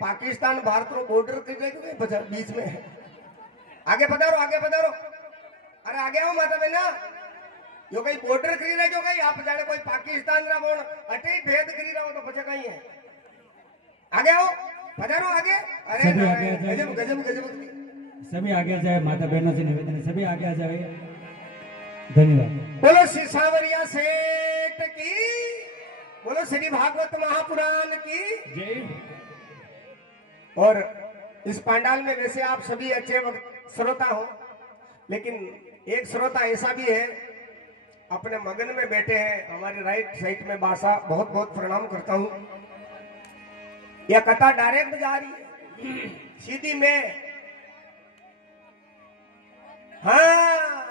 पाकिस्तान भारत रो border के बीच में है। आगे पधारो, आगे पधारो। अरे आगे आओ माता बहना। यो कहीं बॉर्डर करी रहे जो कहीं आप जाने कोई पाकिस्तान रा बोल अटे ही भेद करी रहा हो तो बचा कहीं है। आगे आओ, पधारो आगे। अरे गजब गजब गजब। सभी आगे आ जाए, माता बहनों से निवेदन है सभी आगे आ जाए। धन्यवाद। बोलो श्री सावरिया सेठ की, बोलो श्री भागवत महापुराण की जय। और इस पंडाल में वैसे आप सभी अच्छे श्रोता हो, लेकिन एक श्रोता ऐसा भी है अपने मगन में बैठे हैं। हमारी राइट साइड में बासा, बहुत बहुत प्रणाम करता हूं। यह कथा डायरेक्ट जा रही है सीधी में। हाँ,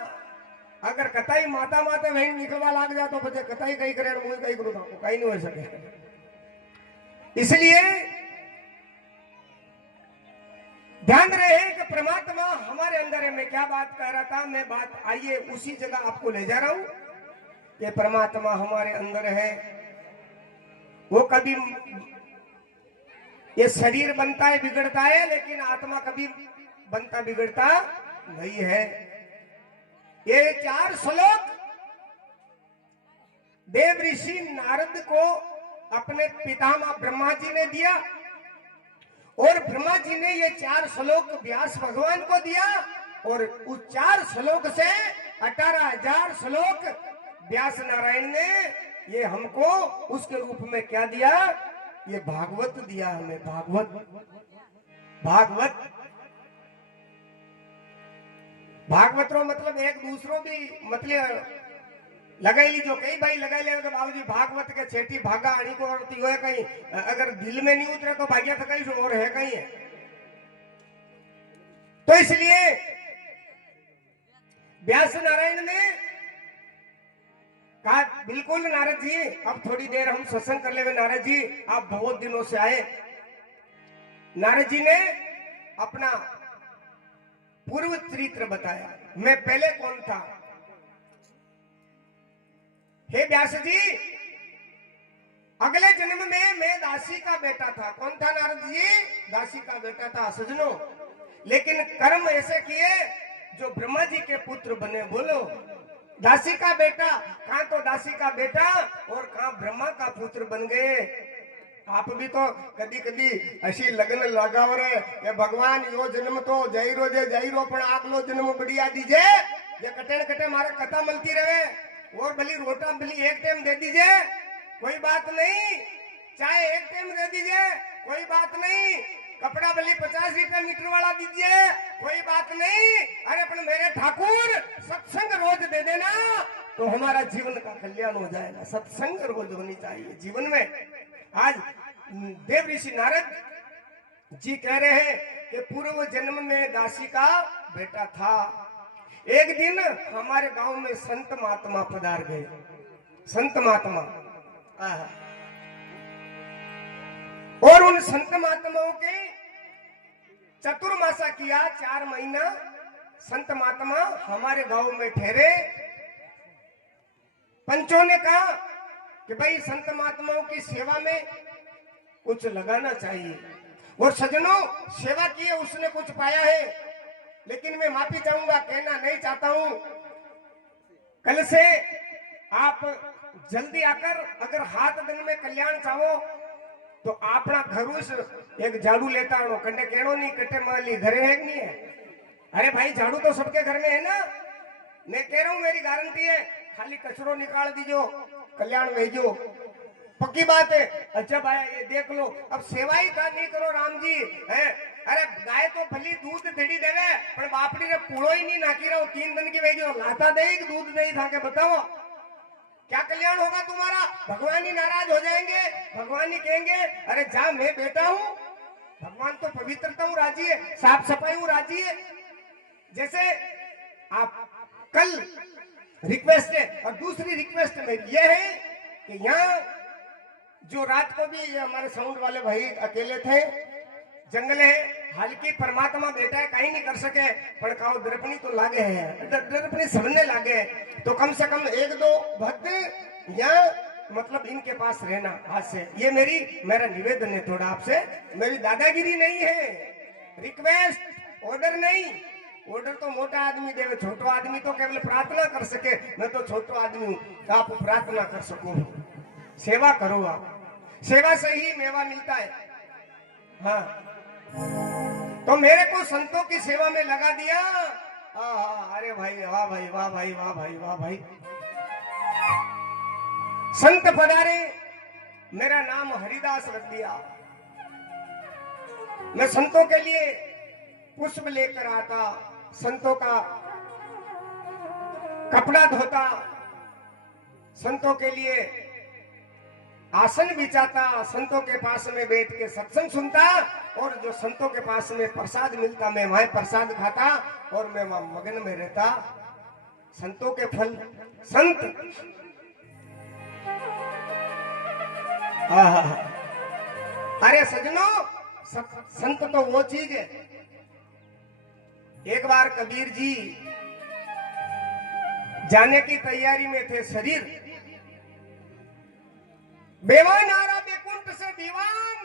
अगर कथाई माता माता वही निकलवा लाग जा तो बच्चे कथाई कहीं करे मुझे कहीं करूँ कहीं नहीं हो सके। इसलिए ध्यान रहे कि परमात्मा हमारे अंदर है। मैं क्या बात कर रहा था, मैं बात आइए उसी जगह आपको ले जा रहा हूं कि परमात्मा हमारे अंदर है। वो कभी ये शरीर बनता है बिगड़ता है, लेकिन आत्मा कभी बनता बिगड़ता नहीं है। ये 4 श्लोक देव ऋषि नारद को अपने पितामह ब्रह्मा जी ने दिया और ब्रह्मा जी ने ये 4 श्लोक व्यास भगवान को दिया और उस 4 श्लोक से 18,000 श्लोक व्यास नारायण ने ये हमको उसके रूप में क्या दिया, ये भागवत दिया हमें। भागवत रो मतलब एक दूसरो भी मतलब लगाई लीजो। कई भाई लगाई ले बाबूजी भागवत के छेटी भागा आनी को औरती हो कहीं, अगर दिल में नहीं उतरे तो भाग्या था कहीं और है कहीं है। तो इसलिए व्यास नारायण ने कहा बिल्कुल नारद जी अब थोड़ी देर हम सत्संग कर लेंगे। नारद जी आप बहुत दिनों से आए। नारद जी ने अपना पूर्व चरित्र बताया, मैं पहले कौन था। हे व्यास जी, अगले जन्म में मैं दासी का बेटा था। कौन था नारद जी? दासी का बेटा था सजनों। लेकिन कर्म ऐसे किए जो ब्रह्मा जी के पुत्र बने। बोलो दासी का बेटा, कहां तो दासी का बेटा और कहां ब्रह्मा का पुत्र बन गए। आप भी तो कदी कदी अशी लगन लगाव रे भगवान यो जन्म तो जयरो पण आगलो जन्म बढ़िया दीजे जे कटे कटे मारे कथा मिलती रहे और भली रोटा भली एक टाइम दे दीजिए कोई बात नहीं, चाहे एक टाइम दे दीजिए कोई बात नहीं, कपड़ा भली 50 मीटर वाला दीजिए कोई बात नहीं। अरे पर मेरे ठाकुर सत्संग रोज दे देना तो हमारा जीवन का कल्याण हो जाएगा। सत्संग रोज होनी चाहिए जीवन में। आज देव ऋषि नारद जी कह रहे हैं कि पूर्व जन्म में दासी का बेटा था। एक दिन हमारे गांव में संत महात्मा पधार गए। संत महात्मा और उन संत महात्माओं के चतुर्मासा किया, 4 महीना संत महात्मा हमारे गांव में ठहरे। पंचों ने कहा कि भाई संत महात्माओं की सेवा में कुछ लगाना चाहिए। और सजनों सेवा की है, उसने कुछ पाया है, लेकिन मैं माफी चाहूंगा, कहना नहीं चाहता हूं। कल से आप जल्दी आकर अगर हाथ दिन में कल्याण चाहो तो अपना घर एक झाड़ू लेता हूं। कटे कहनो नहीं कटे माली घरे है नहीं है। अरे भाई झाड़ू तो सबके घर में है ना। मैं कह रहा हूं मेरी गारंटी है, खाली कचरो निकाल दीजो कल्याण भेजो, पक्की बात है। अच्छा भाई ये देख लो, अब सेवा ही का नहीं करो राम जी है। अरे गाय तो भली दूध दड़ी देवे पर बापड़ी ने पूड़ो ही नहीं नाकी रहो 3 दिन की भेजो लाता दे दूध नहीं था के बताओ क्या कल्याण होगा तुम्हारा। भगवान ही नाराज हो जाएंगे, भगवान ही कहेंगे अरे जा मैं बेटा हूं। भगवान तो पवित्रता हूं राजी है, साफ सफाई हूं राजी है। जैसे आप कल रिक्वेस्ट है और दूसरी रिक्वेस्ट मेरी ये है कि यहाँ जो रात को भी हमारे साउंड वाले भाई अकेले थे, जंगल है, हालांकि परमात्मा बेटा है कहीं नहीं कर सके पर खाओ दर्पणी तो लागे हैं, दर्पणी सबने लागे, तो कम से कम 1-2 भक्त यहाँ मतलब इनके पास रहना आज से, ये मेरा निवेदन है थोड़ा आपसे। मेरी दादागिरी नहीं है, रिक्वेस्ट, ऑर्डर नहीं। ऑर्डर तो मोटा आदमी देवे, छोटो आदमी तो केवल प्रार्थना कर सके। मैं तो छोटो आदमी हूं, तो आप प्रार्थना कर सको। सेवा करो आप, सेवा से ही मेवा मिलता है। हाँ, तो मेरे को संतों की सेवा में लगा दिया। अरे भाई, वाह भाई, वाह भाई, वाह भाई, वाह भाई। संत पधारे, मेरा नाम हरिदास रख दिया। मैं संतों के लिए पुष्प लेकर आता, संतों का कपड़ा धोता, संतों के लिए आसन बिछाता, संतों के पास में बैठ के सत्संग सुनता, और जो संतों के पास में प्रसाद मिलता मैं वहां प्रसाद खाता और मैं वहां मगन में रहता। संतों के फल, संत। अरे सजनों, संत तो वो चीज है। एक बार कबीर जी जाने की तैयारी में थे, शरीर बेवान आ रहा, बेकुंठ से दीवान।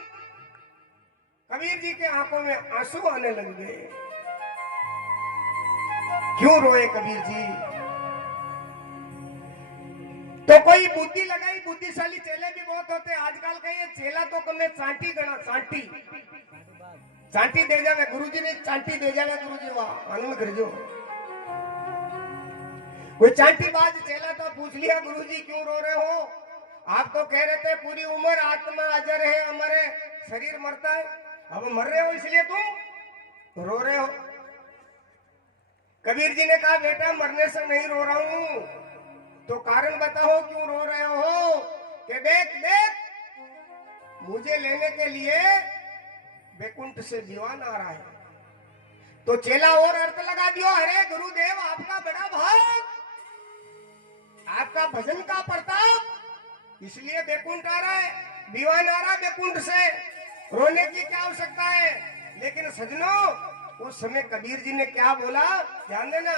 कबीर जी के आंखों में आंसू आने लग गए। क्यों रोए कबीर जी? तो कोई बुद्धि लगाई, बुद्धिशाली चेले भी बहुत होते। आजकल का ये चेला तो कम चांटी गणा, चांटी दे जावे गुरुजी ने, चांटी दे जावे गुरुजी, वाह आनंद कर जो। कोई चांटी बाज चेला तो पूछ लिया, गुरुजी क्यों रो रहे हो? आप तो कह रहे थे पूरी उम्र आत्मा अजर है, अमर है, शरीर मरता है, अब मर रहे हो इसलिए तुम रो रहे हो। कबीर जी ने कहा, बेटा मरने से नहीं रो रहा हूं, तो कारण बताओ क्यों रो रहे हो? कि देख देख, मुझे लेने के लिए बैकुंठ से दीवान आ रहा है। तो चेला और अर्थ लगा दियो, अरे गुरुदेव आपका बड़ा भाग, आपका भजन का प्रताप, इसलिए बैकुंठ आ रहा है, दीवान आ रहा बैकुंठ से, रोने की क्या आवश्यकता है? लेकिन सजनों, उस समय कबीर जी ने क्या बोला ध्यान देना।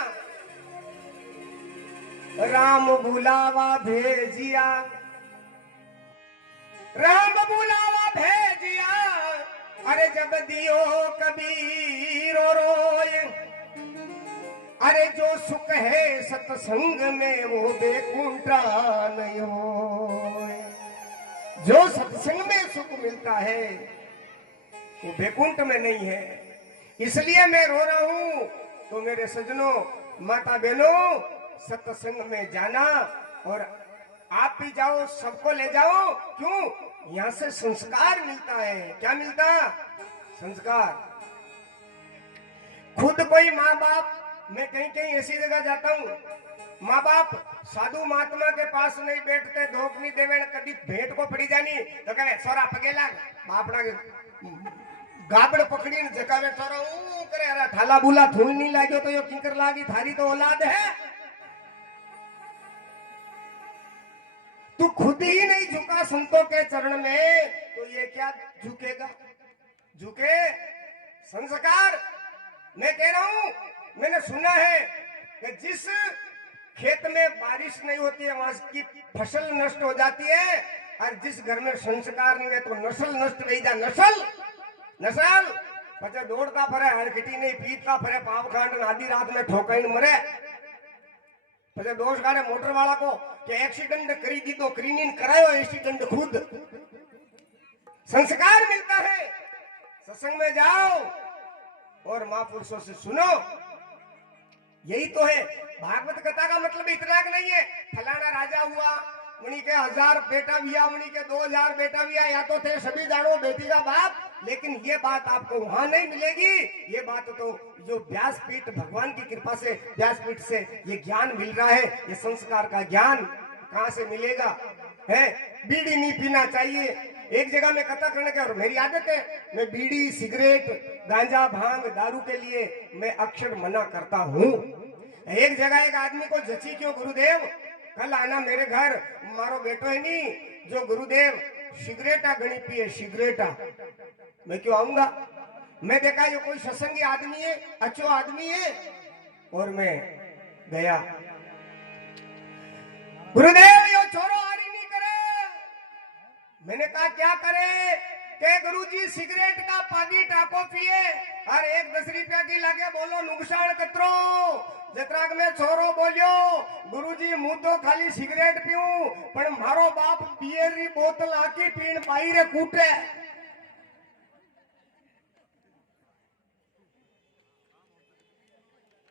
राम बुलावा भेजिया, राम बुलावा भेजिया, अरे जब दियो कबीर रोए, अरे जो सुख है सत्संग में वो बैकुंठा नहीं हो। जो सत्संग में सुख मिलता है वो बैकुंठ में नहीं है, इसलिए मैं रो रहा हूं। तो मेरे सजनों, माता बहनों, सत्संग में जाना, और आप भी जाओ, सबको ले जाओ। क्यों? यहां से संस्कार मिलता है। क्या मिलता? संस्कार। खुद कोई माँ बाप, मैं कहीं कहीं ऐसी जगह जाता हूँ, माँ बाप साधु महात्मा के पास नहीं बैठते, धोख नहीं देवे, कभी भेंट को पड़ी जानी तो कहे सोरा पगे लाग, बापड़ा गाबड़ पकड़ी ने जकावे सोरा ऊ करे, अरे ठाला बुला थूई नहीं लाग्यो तो यो किंकर लागी, थारी तो औलाद है। तू खुद ही नहीं झुका संतों के चरण में, तो ये क्या झुकेगा? झुके संस्कार। मैं कह रहा हूं, मैंने सुना है कि जिस खेत में बारिश नहीं होती है वहां की फसल नष्ट हो जाती है, और जिस घर में संस्कार नहीं है तो नस्ल नष्ट नहीं जा। नस्ल पचे दौड़ता फरे, हरखिटी नहीं पीता फरे, पाव खांड आधी रात में ठोकाई मरे। पचे दोष काढ़े मोटर वाला को कि एक्सीडेंट करी दी तो क्रीनिंग करायो, एक्सीडेंट खुद। संस्कार मिलता है। सत्संग में जाओ और महापुरुषों से सुनो, यही तो है भागवत कथा का मतलब। इतना नहीं है फलाना राजा हुआ, उन्हीं के 1000 बेटा भी आ, उन्हीं के 2000 बेटा भी आ, या तो थे सभी जानो बेटी का बाप। लेकिन ये बात आपको वहां नहीं मिलेगी। ये बात तो जो व्यासपीठ, भगवान की कृपा से व्यासपीठ से ये ज्ञान मिल रहा है, ये संस्कार का ज्ञान कहां से मिलेगा? है बीड़ी नहीं पीना चाहिए। एक जगह में कथा करने के, और मेरी आदत है, मैं बीड़ी, सिगरेट, गांजा, भांग, दारू के लिए मैं अक्षर मना करता हूं। एक जगह एक आदमी को जची, क्यों गुरुदेव कल आना मेरे घर, मारो बेटो है नहीं, जो गुरुदेव सिगरेटा गणी पिए, सिगरेटा। मैं क्यों आऊंगा? मैं देखा जो कोई सत्संगी आदमी है, अच्छो आदमी है, और मैं गया। गुरुदेव यो छोरो आरी नहीं करे, मैंने कहा क्या करे के गुरुजी सिगरेट का पानी टाको पिए और 10 रुपया की लागे बोलो नुकसान कतरो जतराग में छोरो बोलियो गुरुजी मुंह तो खाली सिगरेट पीऊं पण मारो बाप बियर री बोतल आकी पीण पाई रे कूटे।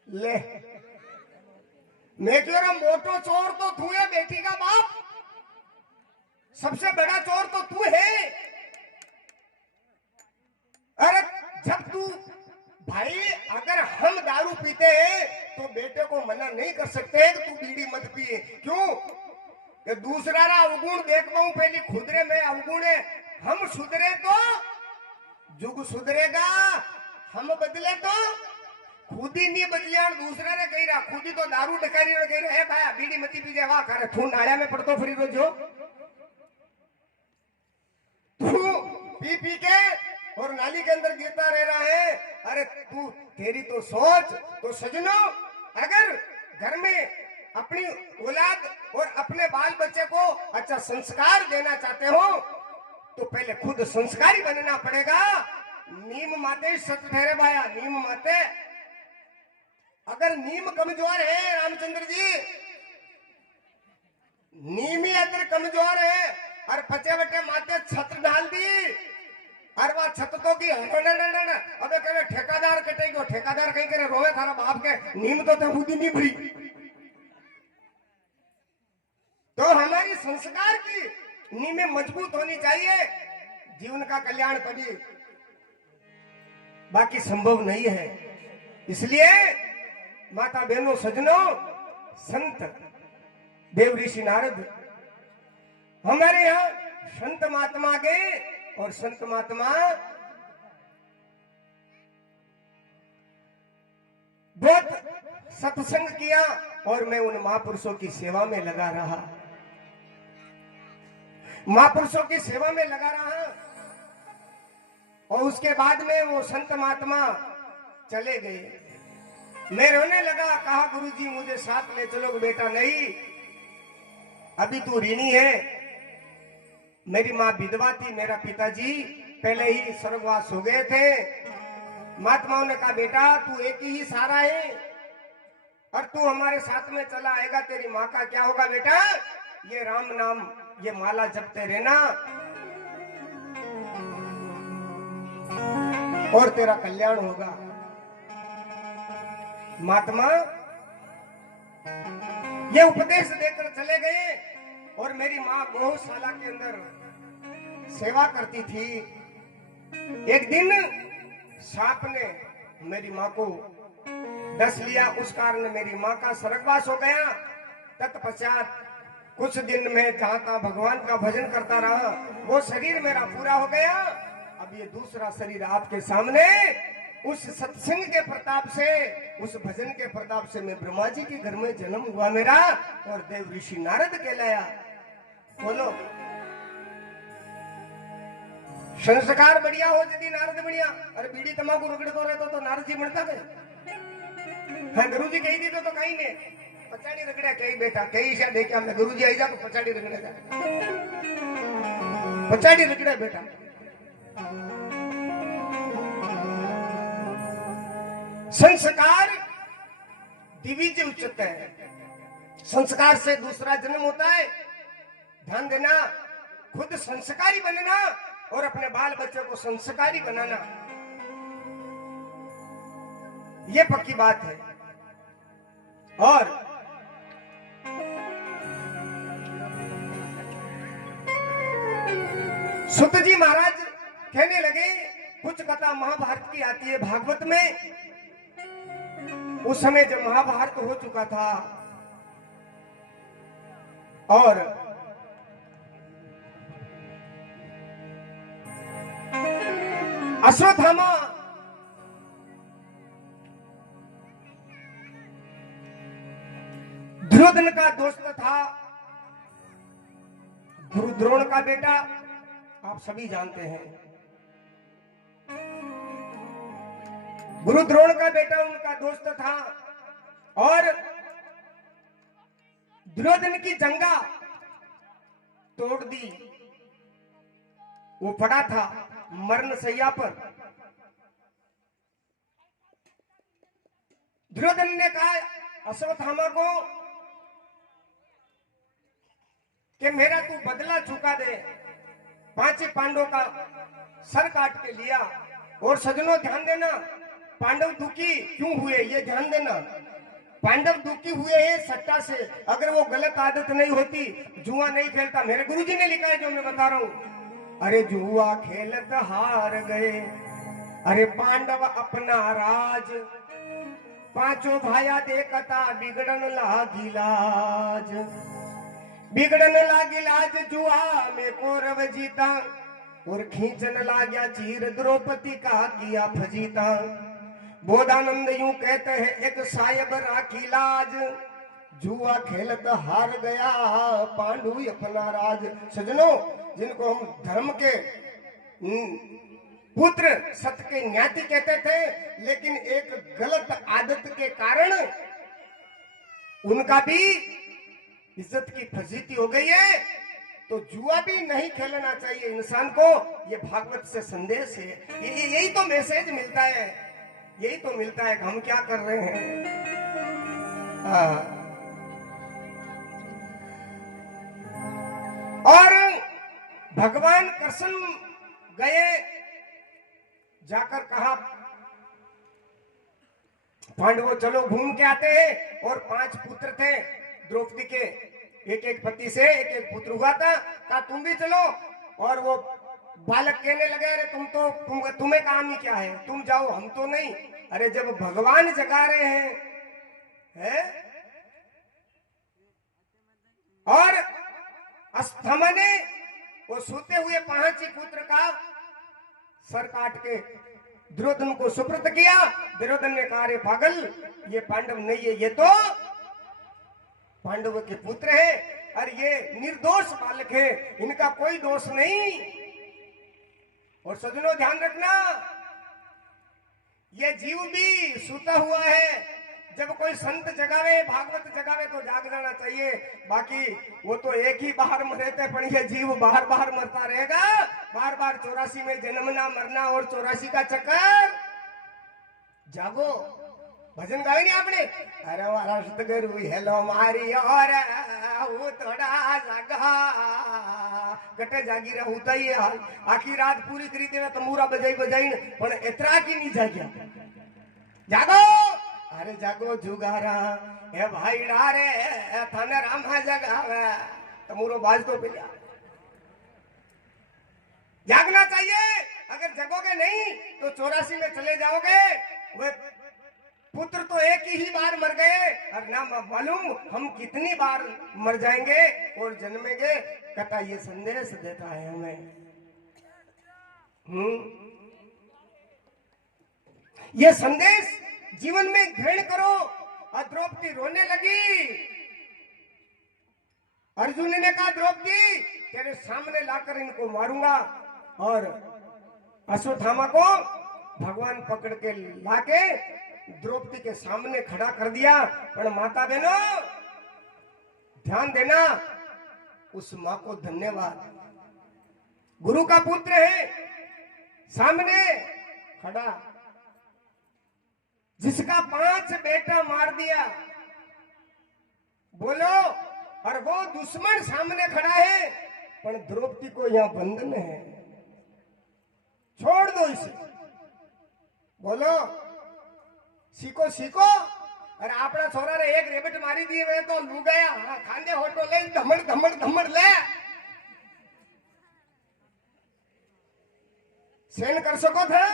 ले मैं कह रहा मोटो चोर तो तू है बेटी का बाप, सबसे बड़ा चोर तो तू है। अरे जब तू भाई अगर हम दारू पीते हैं तो बेटे को मना नहीं कर सकते कि तू बीड़ी मत पिए, क्यों कि दूसरा रा अवगुण देख पाऊं पहले खुदरे में अवगुण है। हम सुधरे तो जुग सुधरेगा, हम बदले तो खुद ही नहीं बदलिया दूसरा ने कही रहा खुद ही तो दारू डकारी ने कही रहा है भाई बीड़ी मती पी जाए वाह करे तू नालिया में पड़तो फ्री रोजो तू पी पी के और नाली के अंदर गिरता रह रहा है। अरे तू तेरी तो सोच तो सजनो, अगर घर में अपनी औलाद और अपने बाल बच्चे को अच्छा संस्कार देना चाहते हो तो पहले खुद संस्कारी बनना पड़ेगा। नीम माते सत ठहरे भाया, नीम माते अगर नीम कमजोर है रामचंद्र जी, नीम ही अगर कमजोर है और पचे बटे माते छत डाल दी और वह छत तो की अबे कहे ठेकादार कटेगो, ठेकादार कहीं करे रोवे थारा बाप के नीम तो खुदी नहीं भरी। तो हमारी संस्कार की नीमें मजबूत होनी चाहिए, जीवन का कल्याण तभी, बाकी संभव नहीं है। इसलिए माता बहनों सजनों संत देव ऋषि नारद हमारे यहाँ संत महात्मा गए और संत महात्मा बहुत सत्संग किया और मैं उन महापुरुषों की सेवा में लगा रहा, महापुरुषों की सेवा में लगा रहा। और उसके बाद में वो संत महात्मा चले गए, मैं रोने लगा, कहा गुरुजी मुझे साथ ले चलो। बेटा नहीं, अभी तू ऋणी है, मेरी माँ विधवा थी, मेरा पिताजी पहले ही स्वर्गवास हो गए थे। महात्माओं ने कहा बेटा तू एक ही सहारा है और तू हमारे साथ में चला आएगा, तेरी माँ का क्या होगा बेटा, ये राम नाम ये माला जपते रहना और तेरा कल्याण होगा। महात्मा ये उपदेश देकर चले गए और मेरी माँ गौशाला के अंदर सेवा करती थी। एक दिन सांप ने मेरी माँ को डस लिया, उस कारण मेरी माँ का स्वर्गवास हो गया। तत्पश्चात कुछ दिन में जहां तहां भगवान का भजन करता रहा, वो शरीर मेरा पूरा हो गया। अब ये दूसरा शरीर आपके सामने, उस सत्संग के प्रताप से, उस भजन के प्रताप से मैं ब्रह्मा जी के घर में जन्म हुआ मेरा और देव ऋषि नारद कहलाया। बोलो संस्कार बढ़िया हो यदि नारद बढ़िया। अरे बीड़ी तमाकू रगड़ तो रहते तो नारद जी बनता गए। हाँ गुरु जी कही दी तो कहीं ने पचाड़ी रगड़ा कहीं बेटा कहीं शायद देखे हमने गुरु जी आई जा तो पचाड़ी रगड़े जा, पचाड़ी रगड़ा बेटा। संस्कार दिव्य उच्चत है, संस्कार से दूसरा जन्म होता है। ध्यान देना, खुद संस्कारी बनना और अपने बाल बच्चों को संस्कारी बनाना, ये पक्की बात है। और सुत जी महाराज कहने लगे, कुछ कथा महाभारत की आती है भागवत में। उस समय जब महाभारत हो चुका था और अश्वत्थामा दुर्योधन का दोस्त था, गुरु द्रोण का बेटा, आप सभी जानते हैं। गुरु द्रोण का बेटा उनका दोस्त था और दुर्योधन की जंगा तोड़ दी वो पड़ा था मरण शैया पर। दुर्योधन ने कहा अश्वत्थामा को कि मेरा तू बदला चुका दे। 5 पांडवों का सर काट के लिया। और सजनों ध्यान देना, पांडव दुखी क्यों हुए ये ध्यान देना। पांडव दुखी हुए हैं सट्टा से। अगर वो गलत आदत नहीं होती, जुआ नहीं खेलता। मेरे गुरुजी ने लिखा है जो मैं बता रहा हूं। अरे जुआ खेलत हार गए, अरे पांडव अपना राज। 5 भाया देखता बिगड़न लागी लाज। बिगड़न लागी लाज जुआ में कौरव जीता। और खींचन लाग्या चीर द्रौपदी का किया फजीता। बोधानंद यूं कहते हैं एक साहिब राखी लाज। जुआ खेलत हार गया पांडु अपना राज। सजनों, जिनको हम धर्म के पुत्र सत्य के न्याती कहते थे, लेकिन एक गलत आदत के कारण उनका भी इज्जत की फजीती हो गई है। तो जुआ भी नहीं खेलना चाहिए इंसान को। ये भागवत से संदेश है। यही तो मैसेज मिलता है, यही तो मिलता है कि हम क्या कर रहे हैं। और भगवान कृष्ण गए, जाकर कहा पांडवों चलो घूम के आते हैं। और 5 पुत्र थे द्रौपदी के, एक पति से एक पुत्र हुआ था। कहा तुम भी चलो। और वो बालक कहने लगे अरे तुम्हें काम ही क्या है, तुम जाओ हम तो नहीं। अरे जब भगवान जगा रहे हैं? और अस्थमा ने वो सोते हुए 5 ही पुत्र का सर काट के दुर्योधन को सुपुर्द किया। दुर्योधन ने कहा अरे पागल, ये पांडव नहीं है, ये तो पांडवों के पुत्र है। और ये निर्दोष बालक है, इनका कोई दोष नहीं। और सजनों ध्यान रखना, ये जीव भी सूता हुआ है। जब कोई संत जगावे, भागवत जगावे तो जाग जाना चाहिए। बाकी वो तो एक ही बाहर मरे थे, पर ये जीव बाहर बाहर मरता रहेगा। बार बार 84 में जन्मना मरना और 84 का चक्कर। जागो, भजन गावे नहीं आपने? अरे मारा सतगुरु हेलो मारी और वो थोड़ा जागा गटे जागी रहू तो ये हाल। आखी रात पूरी करी देवे तंबूरा बजाई बजाई पण एतरा की नहीं जाग्या। जागो, अरे जागो जुगारा ए भाई डारे थाने रामा जगावे तंबूरो बाज तो पिया। जागना चाहिए। अगर जगोगे नहीं तो 84 में चले जाओगे। वे पुत्र तो एक ही बार मर गए और ना मालूम हम कितनी बार मर जाएंगे और जन्मेंगे। कथा ये संदेश देता है हमें। ये संदेश जीवन में ग्रहण करो। और द्रौपदी रोने लगी। अर्जुन ने कहा द्रौपदी तेरे सामने लाकर इनको मारूंगा। और अश्वत्थामा को भगवान पकड़ के लाके द्रौपदी के सामने खड़ा कर दिया। पर माता बहनों ध्यान देना, उस मां को धन्यवाद। गुरु का पुत्र है, सामने खड़ा, जिसका 5 बेटा मार दिया। बोलो, और वो दुश्मन सामने खड़ा है, पर द्रौपदी को यहां बंधन है। छोड़ दो इसे। बोलो, सीखो सीखो। और अपना छोरा ने एक रेबट मारी दी वे तो लू गया। हाँ, खांदे होटो ले धमड़ धमड़ धमड़ ले। सहन कर सको था?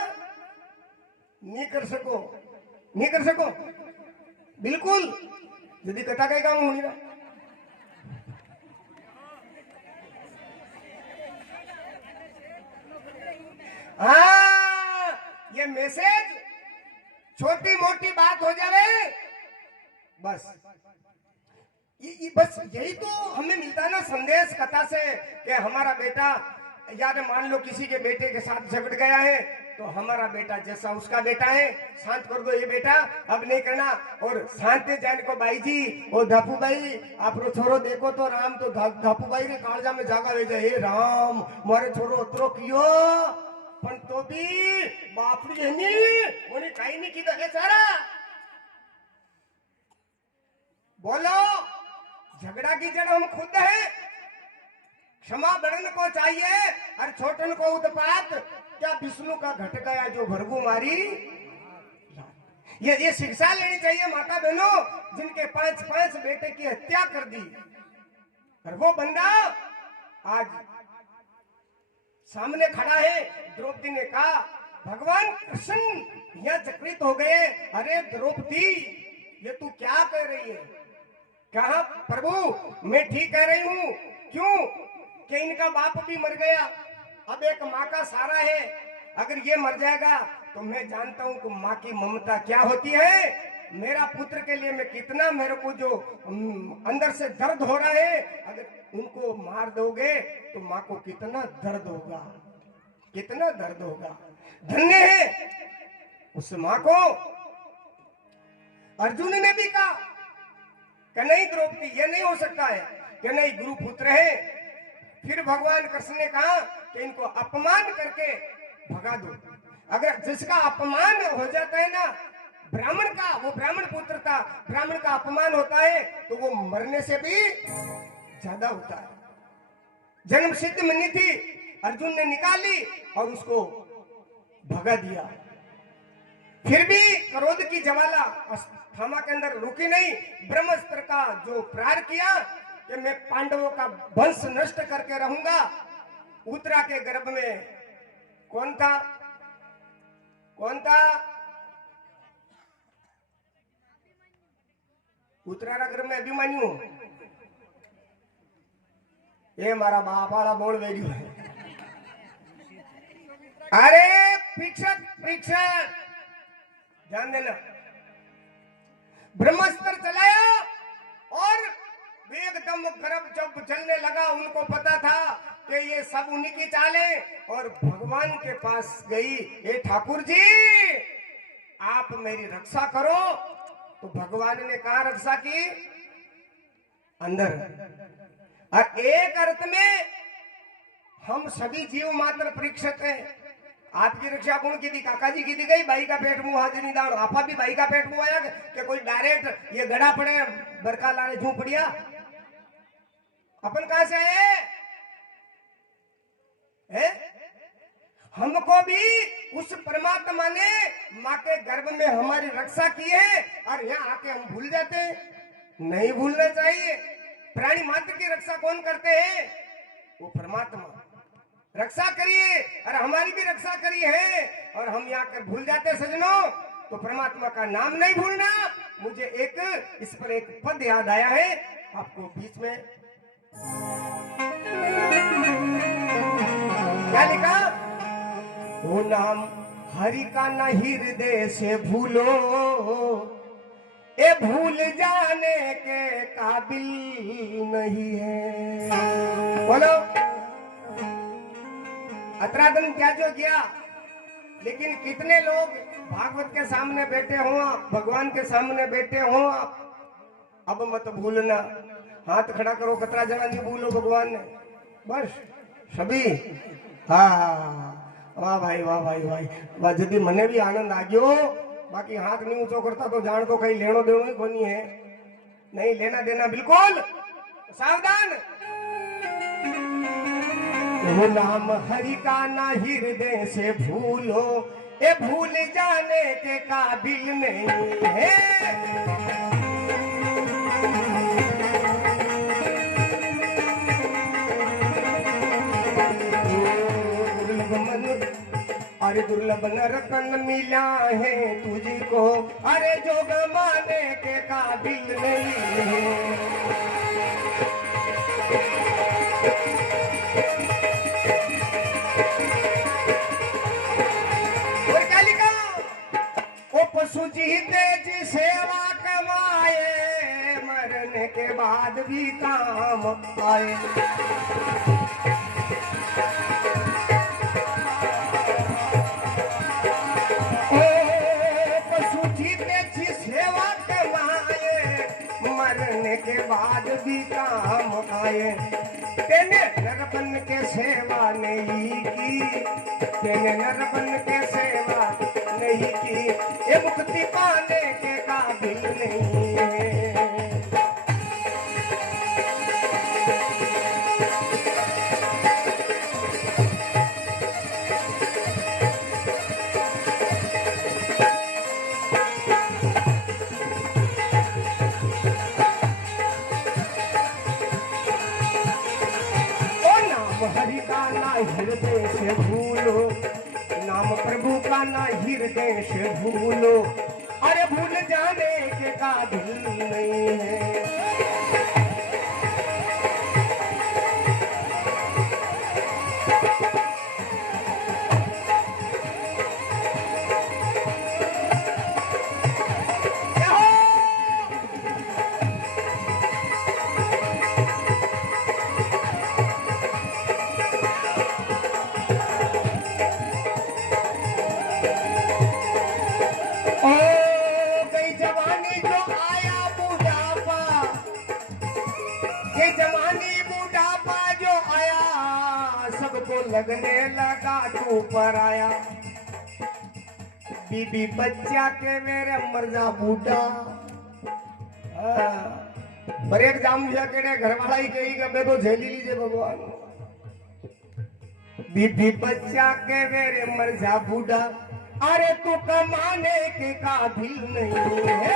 नहीं कर सको, नहीं कर सको बिल्कुल। यदि कथा कहीं काम होनी ना। हाँ, ये मैसेज छोटी मोटी बात हो जावे बस। बस यही तो हमें मिलता है ना संदेश कथा से कि हमारा बेटा, यार मान लो किसी के बेटे के साथ झगड़ गया है तो हमारा बेटा जैसा उसका बेटा है, शांत कर दो ये बेटा, अब नहीं करना। और शांत जाने को भाई जी, ओ धापू भाई आप छोरो देखो तो राम तो धापू भाई रे कालजा में जागा वे जाए, हे राम मारे छोरो उतरो कियो पण तो भी बापड़ी है नी उन्हें कहीं नहीं कीधो है सारा। बोलो झगड़ा की जड़ हम खुद है, क्षमा बड़न को चाहिए और छोटन को उत्पात। क्या विष्णु का घट गया जो भरगु मारी, ये शिक्षा लेनी चाहिए माता बहनों जिनके 5 बेटे की हत्या कर दी। और वो बंदा आज सामने खड़ा है। द्रौपदी ने कहा भगवान कृष्ण यह चकित हो गए, अरे द्रौपदी ये तू क्या कह रही है? कहा प्रभु मैं ठीक कह रही हूं, क्यों कि इनका बाप भी मर गया, अब एक माँ का सहारा है, अगर ये मर जाएगा तो मैं जानता हूं कि माँ की ममता क्या होती है। मेरा पुत्र के लिए मैं कितना, मेरे को जो अंदर से दर्द हो रहा है, अगर उनको मार दोगे तो माँ को कितना दर्द होगा, कितना दर्द होगा। धन्य है उस माँ को। अर्जुन ने भी कहा कि नहीं द्रौपदी ये नहीं हो सकता है, कि नहीं गुरु पुत्र है। फिर भगवान कृष्ण ने कहा कि इनको अपमान करके भगा दो। अगर जिसका अपमान हो जाता है ना ब्राह्मण का, वो ब्राह्मण पुत्र था, ब्राह्मण का अपमान होता है तो वो मरने से भी ज्यादा होता है। जन्म सिद्ध मनी थी, अर्जुन ने निकाली और उसको भगा दिया। फिर भी क्रोध की ज्वाला अस्थामा के अंदर रुकी नहीं। ब्रह्मास्त्र का जो प्रहार किया कि मैं पांडवों का वंश नष्ट करके रहूंगा। उत्तरा के गर्भ में कौन था? उत्तरा गर्भ में अभिमन्यु। ये मारा बाप वाला बोल वेरी है। अरे परीक्षक ध्यान देना, ब्रह्मास्त्र चलाया और एकदम गर्भ जब चलने लगा उनको पता था कि ये सब उन्हीं की चाले, और भगवान के पास गई, ए ठाकुर जी आप मेरी रक्षा करो। तो भगवान ने कहा रक्षा की अंदर। और एक अर्थ में हम सभी जीव मात्र परीक्षक हैं। आपकी रक्षा कौन की थी? काका जी की दी गई, भाई का पेट मुंह हाजिरी दान। आपा भी भाई का पेट मुंह आया कि कोई डायरेक्ट ये गड़ा पड़े बरका लाने झूम पड़िया। अपन कहां से आए हैं? हमको भी उस परमात्मा ने माँ के गर्भ में हमारी रक्षा की है, और यहाँ आके हम भूल जाते हैं। नहीं भूलना चाहिए। प्राणी मात्र की रक्षा कौन करते हैं? वो परमात्मा। रक्षा करिए और हमारी भी रक्षा करी है, और हम यहाँ कर भूल जाते सजनों। तो परमात्मा का नाम नहीं भूलना। मुझे इस पर एक पद याद आया है, आपको बीच में क्या लिखा? वो नाम हरि का न हृदय से भूलो, ये भूल जाने के काबिल नहीं है। बोलो अतराधन क्या जो किया, लेकिन कितने लोग भागवत के सामने बैठे हो, भगवान के सामने बैठे हो। अब मत भूलना, हाथ खड़ा करो, कतरा जना नहीं भूलो भगवान ने, बस सभी। हाँ वाह भाई वाह भाई भाई वाह, जदी मने भी आनंद आ गयो। बाकी हाथ नहीं ऊंचो करता तो जान तो कहीं लेनो देनो ही कोनी है, नहीं लेना देना बिल्कुल सावधान। वो नाम हरि का ना हृदय से भूलो, ये भूल जाने के काबिल नहीं है। अरे दुर्लभ न रतन मिला है तुझको, अरे जो गमाने के काबिल नहीं है। और क्या लिखा? ओ पशु जीते जी सेवा कमाए, मरने के बाद भी काम आए। बाद भी काम आए। तेने नरबन के सेवा नहीं की, तेने नरबन के सेवा नहीं की, ये मुक्ति पाने के काबिल नहीं है। हरि का ना हृदय से भूलो, नाम प्रभु का ना हृदय से भूलो, अरे भूल जाने के काबिल नहीं है। लगने लगा तू पर आया, बीबी बच्चा के मेरे मर्जा बूढ़ा। पर एक जाम के घर वाला ही कही कि तो झेली लीजिए भगवान। बीबी बच्चा के मेरे मर्जा बूढ़ा, अरे तू कमाने के काबिल नहीं है।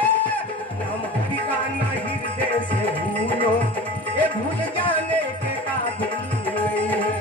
हम हरि का ना हृदय से भूलो, ये भूल जाने के काबिल नहीं है।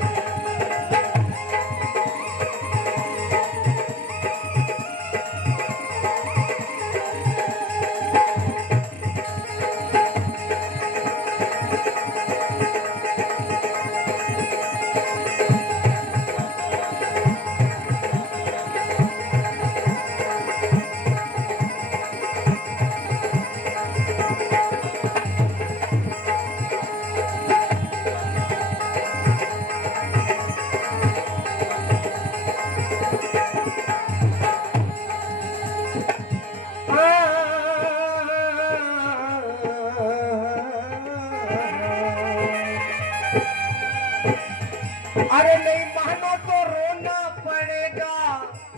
अरे नहीं मानो तो रोना पड़ेगा,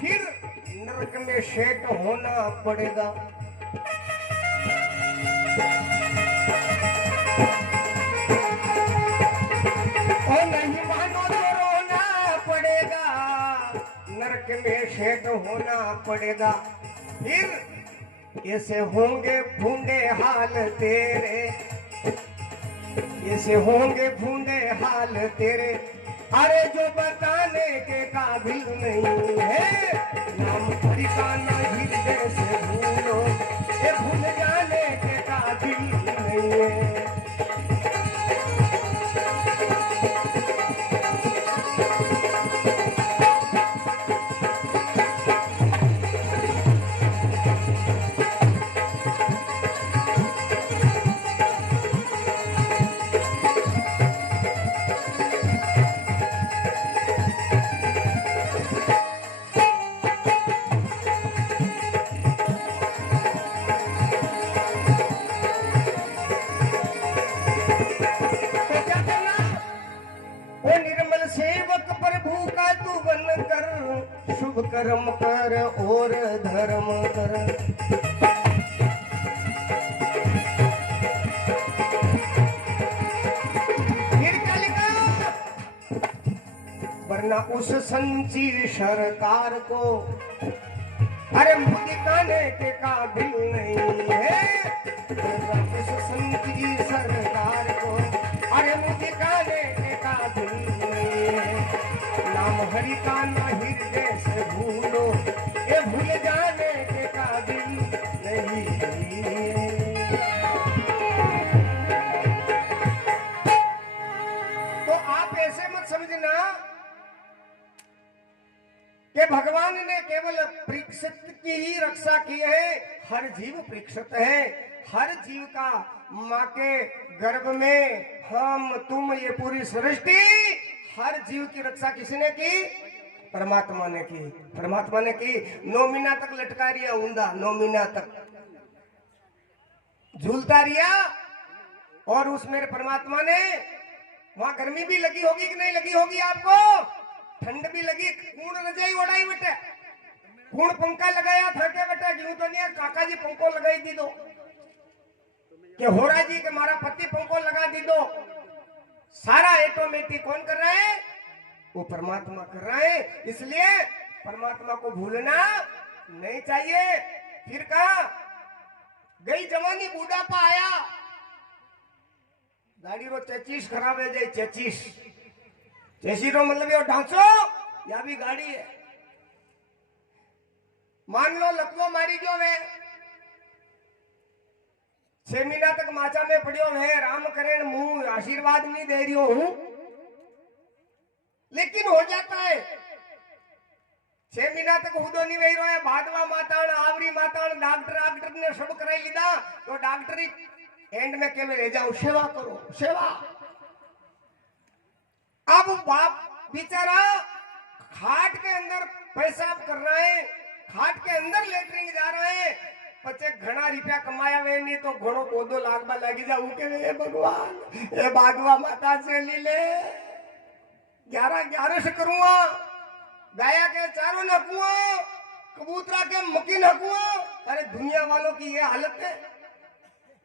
फिर नरक में शेट होना पड़ेगा। और नहीं मानो तो रोना पड़ेगा, नरक में शेट होना पड़ेगा। फिर ऐसे होंगे भूंडे हाल तेरे, ऐसे होंगे भूंडे हाल तेरे, अरे जो बताने के काबिल नहीं है। नाम हरि का ना हृदय से भूलो, ये भूल जाने के काबिल नहीं है। शुभ कर्म कर और धर्म कर, वरना उस संची सरकार को अरे मुँह दिखाने के काबिल नहीं है। वरना उस संची सरकार को अरे मुँह दिखाने के काबिल नहीं है। नाम हरि का ना हृदय से भूलो, ये भूल जाने के काबिल नहीं है। तो आप ऐसे मत समझना कि भगवान ने केवल परीक्षित की ही रक्षा की है। हर जीव परीक्षित है, हर जीव का माँ के गर्भ में हम तुम ये पूरी सृष्टि, हर जीव की रक्षा किसने की? परमात्मा ने की। परमात्मा ने की। 9 महीना तक लटका रिया ऊंधा, 9 महीना तक झूलता रिया और उस मेरे परमात्मा ने, वहां गर्मी भी लगी होगी कि नहीं लगी होगी आपको, ठंड भी लगी, कौन रजाई ओढ़ाई बेटे, कौन पंखा लगाया था के बेटा, यूं तो नहीं काका जी पंखो लगाई दी दो कि होरा जी के मारा पति पंखो लगा दी दो। सारा ऑटोमेटिक कौन कर रहा है? वो परमात्मा कर रहा है। इसलिए परमात्मा को भूलना नहीं चाहिए। फिर कहा गई जवानी, बुढ़ापा आया, गाड़ी रो चेचिस खराब है जाए, चेचिस चेसी रो मतलब ये ढांचो या भी गाड़ी है। मान लो लकवो मारी गयो वे, 6 महीना तक माचा में पड़ियो है, राम करेण मुंह आशीर्वाद नहीं दे रही हूं, लेकिन हो जाता है। 6 महीना तक हुदो नहीं वही रहो है, भादवा माताण आवरी माताण डॉक्टर ने सब कराई लीधा, तो डॉक्टर ही एंड में के ले जाओ, सेवा करो सेवा। अब बाप बेचारा खाट के अंदर पेशाब कर रहा है, खाट के अंदर लेटरिंग जा रहा है, पचे घना रुपया कमाया वे नहीं तो घणो पौधो लागबा लगी जाऊ के हे भगवान ये भादवा माता से ली ले 11 से करूंगा, गाया के चारों नकुआ, कबूतरा के मकी नकुआ। अरे दुनिया वालों की ये हालत है।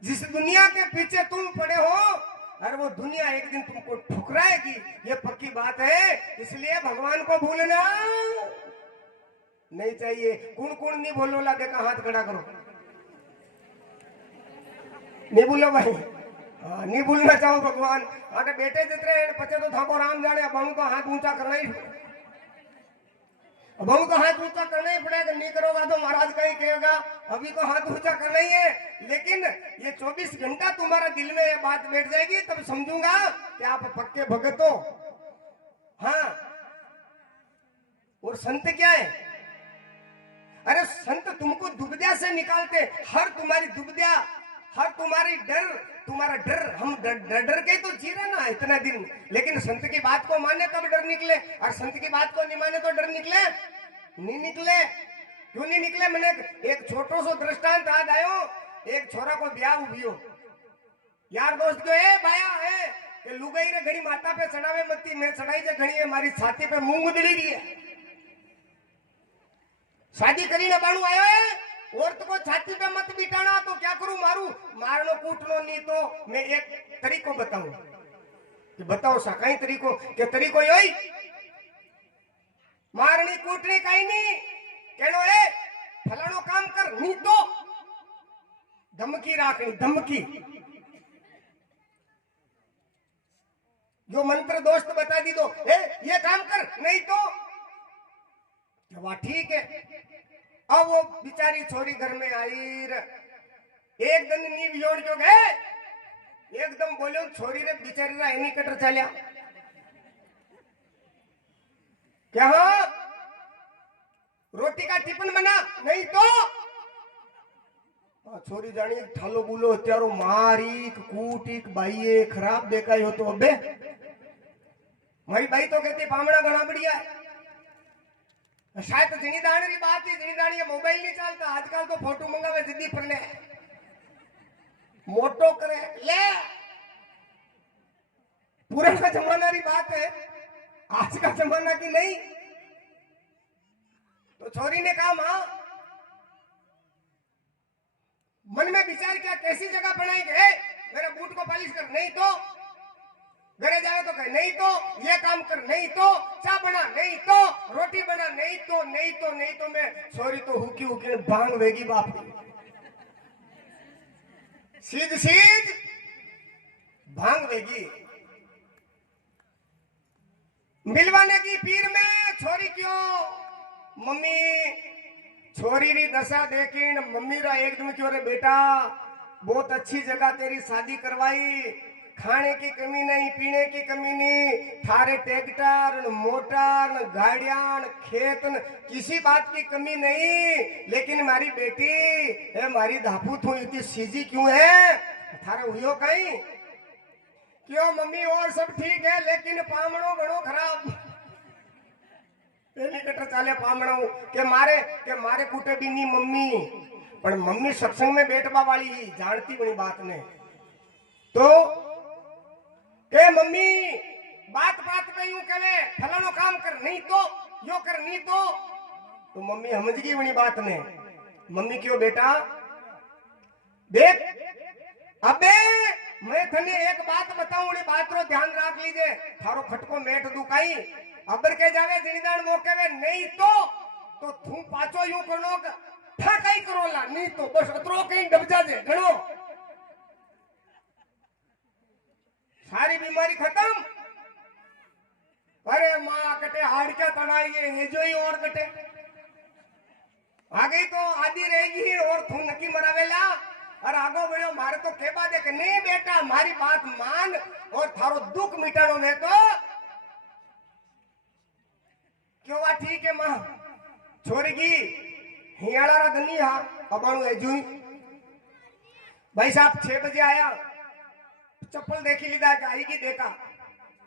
जिस दुनिया के पीछे तुम पड़े हो, अरे वो दुनिया एक दिन तुमको ठुकराएगी, ये पक्की बात है। इसलिए भगवान को भूलना नहीं चाहिए। कौन कौन नहीं बोलो ला, देखा हाथ खड़ा करो, नहीं बोलो भाई, हाँ नहीं भूलना चाहो भगवान। अगर बेटे जितने पचे तो थाको राम जाने, बहु का हाथ ऊंचा करना ही, बहु का हाथ ऊंचा करना ही पड़ेगा। नहीं करोगा तो महाराज कहीं कहेगा अभी तो हाथ ऊंचा करना ही है। लेकिन ये 24 घंटा तुम्हारा दिल में ये बात बैठ जाएगी, तब समझूंगा कि आप पक्के भगत हो। हाँ, और संत क्या है? अरे संत तुमको दुबद्या से निकालते, हर तुम्हारी दुबद्या, हर तुम्हारी डर, तुम्हारा डर, हम डर डर के तो जी रहे ना इतना दिन, लेकिन संत की बात को माने तब डर निकले, और संत की बात को नहीं माने तो डर निकले नहीं निकले। क्यों नहीं निकले? मैंने एक छोटो सो दृष्टांत याद आयो। एक छोरा को ब्याह उभियो, यार दोस्त को ए भाया है कि लुगाई रे घड़ी माता पे चढ़ावे मती, मैं चढ़ाई जे घड़ी है मारी छाती पे मुंह उधड़ी रही है। शादी करीने बाणू आयो है, औरत को छाती पे मत बिठाना, तो क्या करूं? मारू, मारनो कूटनो नहीं। तो मैं एक तरीको बताऊं कि बताओ सा कई तरीको के तरीको योई मारनी कूटनी कहीं नहीं कहनो ए फलानो काम कर, नहीं तो धमकी राखनी, धमकी। जो मंत्र दोस्त बता दी दो, ए ये काम कर, नहीं तो वाह ठीक है। अब वो बिचारी छोरी घर में आई, एक दिन नींद जोड़ जो गए, एकदम बोलो छोरी रे बिचारी रा एनी कटर चलिया क्या? हाँ, रोटी का टिफिन बना, नहीं तो छोरी जानी ठालो बुलो त्यारो मारी कूटी बाई खराब देखा हो तो अबे मारी बाई तो कहती पामड़ा घना बढ़िया है। शायद जिनीदाणी री बात है, जिनीदाणी मोबाइल नहीं चलता आजकल तो फोटो मंगावे जिद्दी फरने मोटो करे ले, पुराना जमाना री बात है, आज का जमाना की नहीं। तो छोरी ने कहा मां, मन में विचार किया कैसी जगह बनाएंगे, मेरे बूट को पॉलिश कर, नहीं तो घरे जाए तो कहे, नहीं तो ये काम कर, नहीं तो चाय बना, नहीं तो रोटी बना, नहीं तो नहीं तो नहीं तो मैं छोरी तो हुकी हुकी भांग वेगी बाप सीध सीध भांग वेगी। मिलवाने की पीर में छोरी क्यों? मम्मी छोरी री दशा देखी, मम्मी रा एकदम क्यों रे बेटा बहुत अच्छी जगह तेरी शादी करवाई, खाने की कमी नहीं, पीने की कमी नहीं, थारे ट्रैक्टर मोटर गाड़ियां खेत किसी बात की कमी नहीं। लेकिन मारी बेटी है, मारी धापू थू इतनी सीजी क्यों है? थारे हुयो कहीं क्यों? मम्मी और सब ठीक है, लेकिन पामड़ो घणो खराब पेली कटर चाले पामड़ो के मारे कूटे भी नहीं मम्मी, पर मम्मी सत्संग में बैठवा वाली जानती बड़ी बात ने तो के मम्मी बात बात पे यूं कहे फलानो काम कर नहीं तो यो कर नहीं तो मम्मी समझ गई बनी बात में। मम्मी क्यों बेटा देख अबे मैं थने एक बात बताऊं उन्हें बात रो ध्यान रख लीजिए। थारो खटको मेट दुकाई अबर के जावे जिनीदान मौके वे नहीं तो थू पाचो यूं करो ठा कई करोला नहीं तो बस अतरो कहीं डब जाजे घणो सारी बीमारी खत्म। अरे माँ कटे हाड़ क्या तड़ाइए ये जो ही और कटे आ गई तो आदि रहेगी और तू नकी मरावेला और आगो बढ़ो मारे तो के बाद एक नहीं बेटा मारी बात मान और थारो दुख मिटानो में तो क्यों वा ठीक है माँ छोरी की हियाला रा धनी हा अबाणु एजुई भाई साहब 6 बजे आया चप्पल देखी लीधा कि आएगी देखा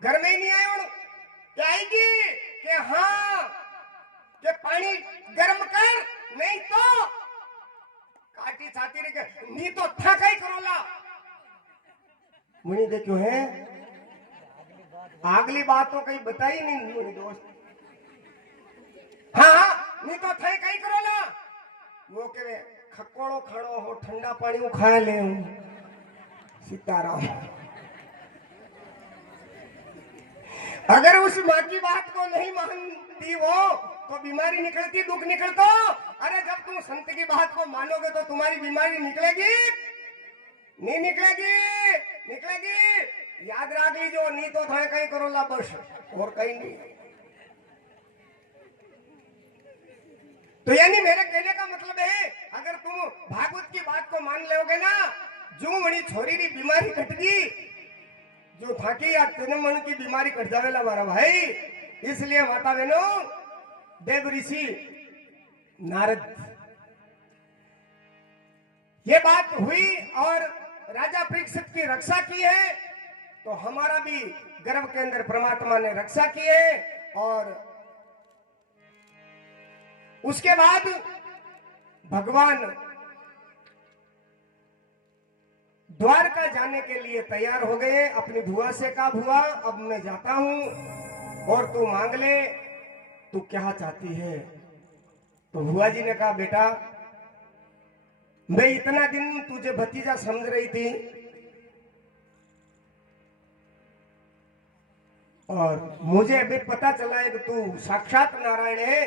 घर में ही नहीं आया हूं क्या आएगी कि हाँ कि पानी गर्म कर नहीं तो काटी छाती रे नहीं तो थका ही करोला मुनी देखो है अगली बात तो कहीं बताई नहीं मेरे दोस्त। हाँ नहीं तो थे कहीं करोला वो के खकोड़ो खानो हो ठंडा पानी खा ले सीताराम। अगर उस माँ की बात को नहीं मानती वो तो बीमारी निकलती दुख निकलता। अरे जब तुम संत की बात को मानोगे तो तुम्हारी बीमारी निकलेगी नहीं निकलेगी निकलेगी याद रख लीजिए। नहीं तो थाने कहीं करोला बस और कहीं नहीं। तो यानी मेरे कहने का मतलब है अगर तुम भागवत की बात को मान लोगे ना जो मणि छोरी की बीमारी कटगी जो थाकी या तेने मन की बीमारी कट जावेला मारा भाई। इसलिए माता बहनों देव ऋषि नारद ये बात हुई और राजा परीक्षित की रक्षा की है तो हमारा भी गर्भ के अंदर परमात्मा ने रक्षा की है। और उसके बाद भगवान द्वारका जाने के लिए तैयार हो गए। अपनी भुआ से कहा भुआ अब मैं जाता हूं और तू मांग ले तू क्या चाहती है। तो भुआ जी ने कहा बेटा मैं इतना दिन तुझे भतीजा समझ रही थी और मुझे अभी पता चला है कि तू साक्षात नारायण है।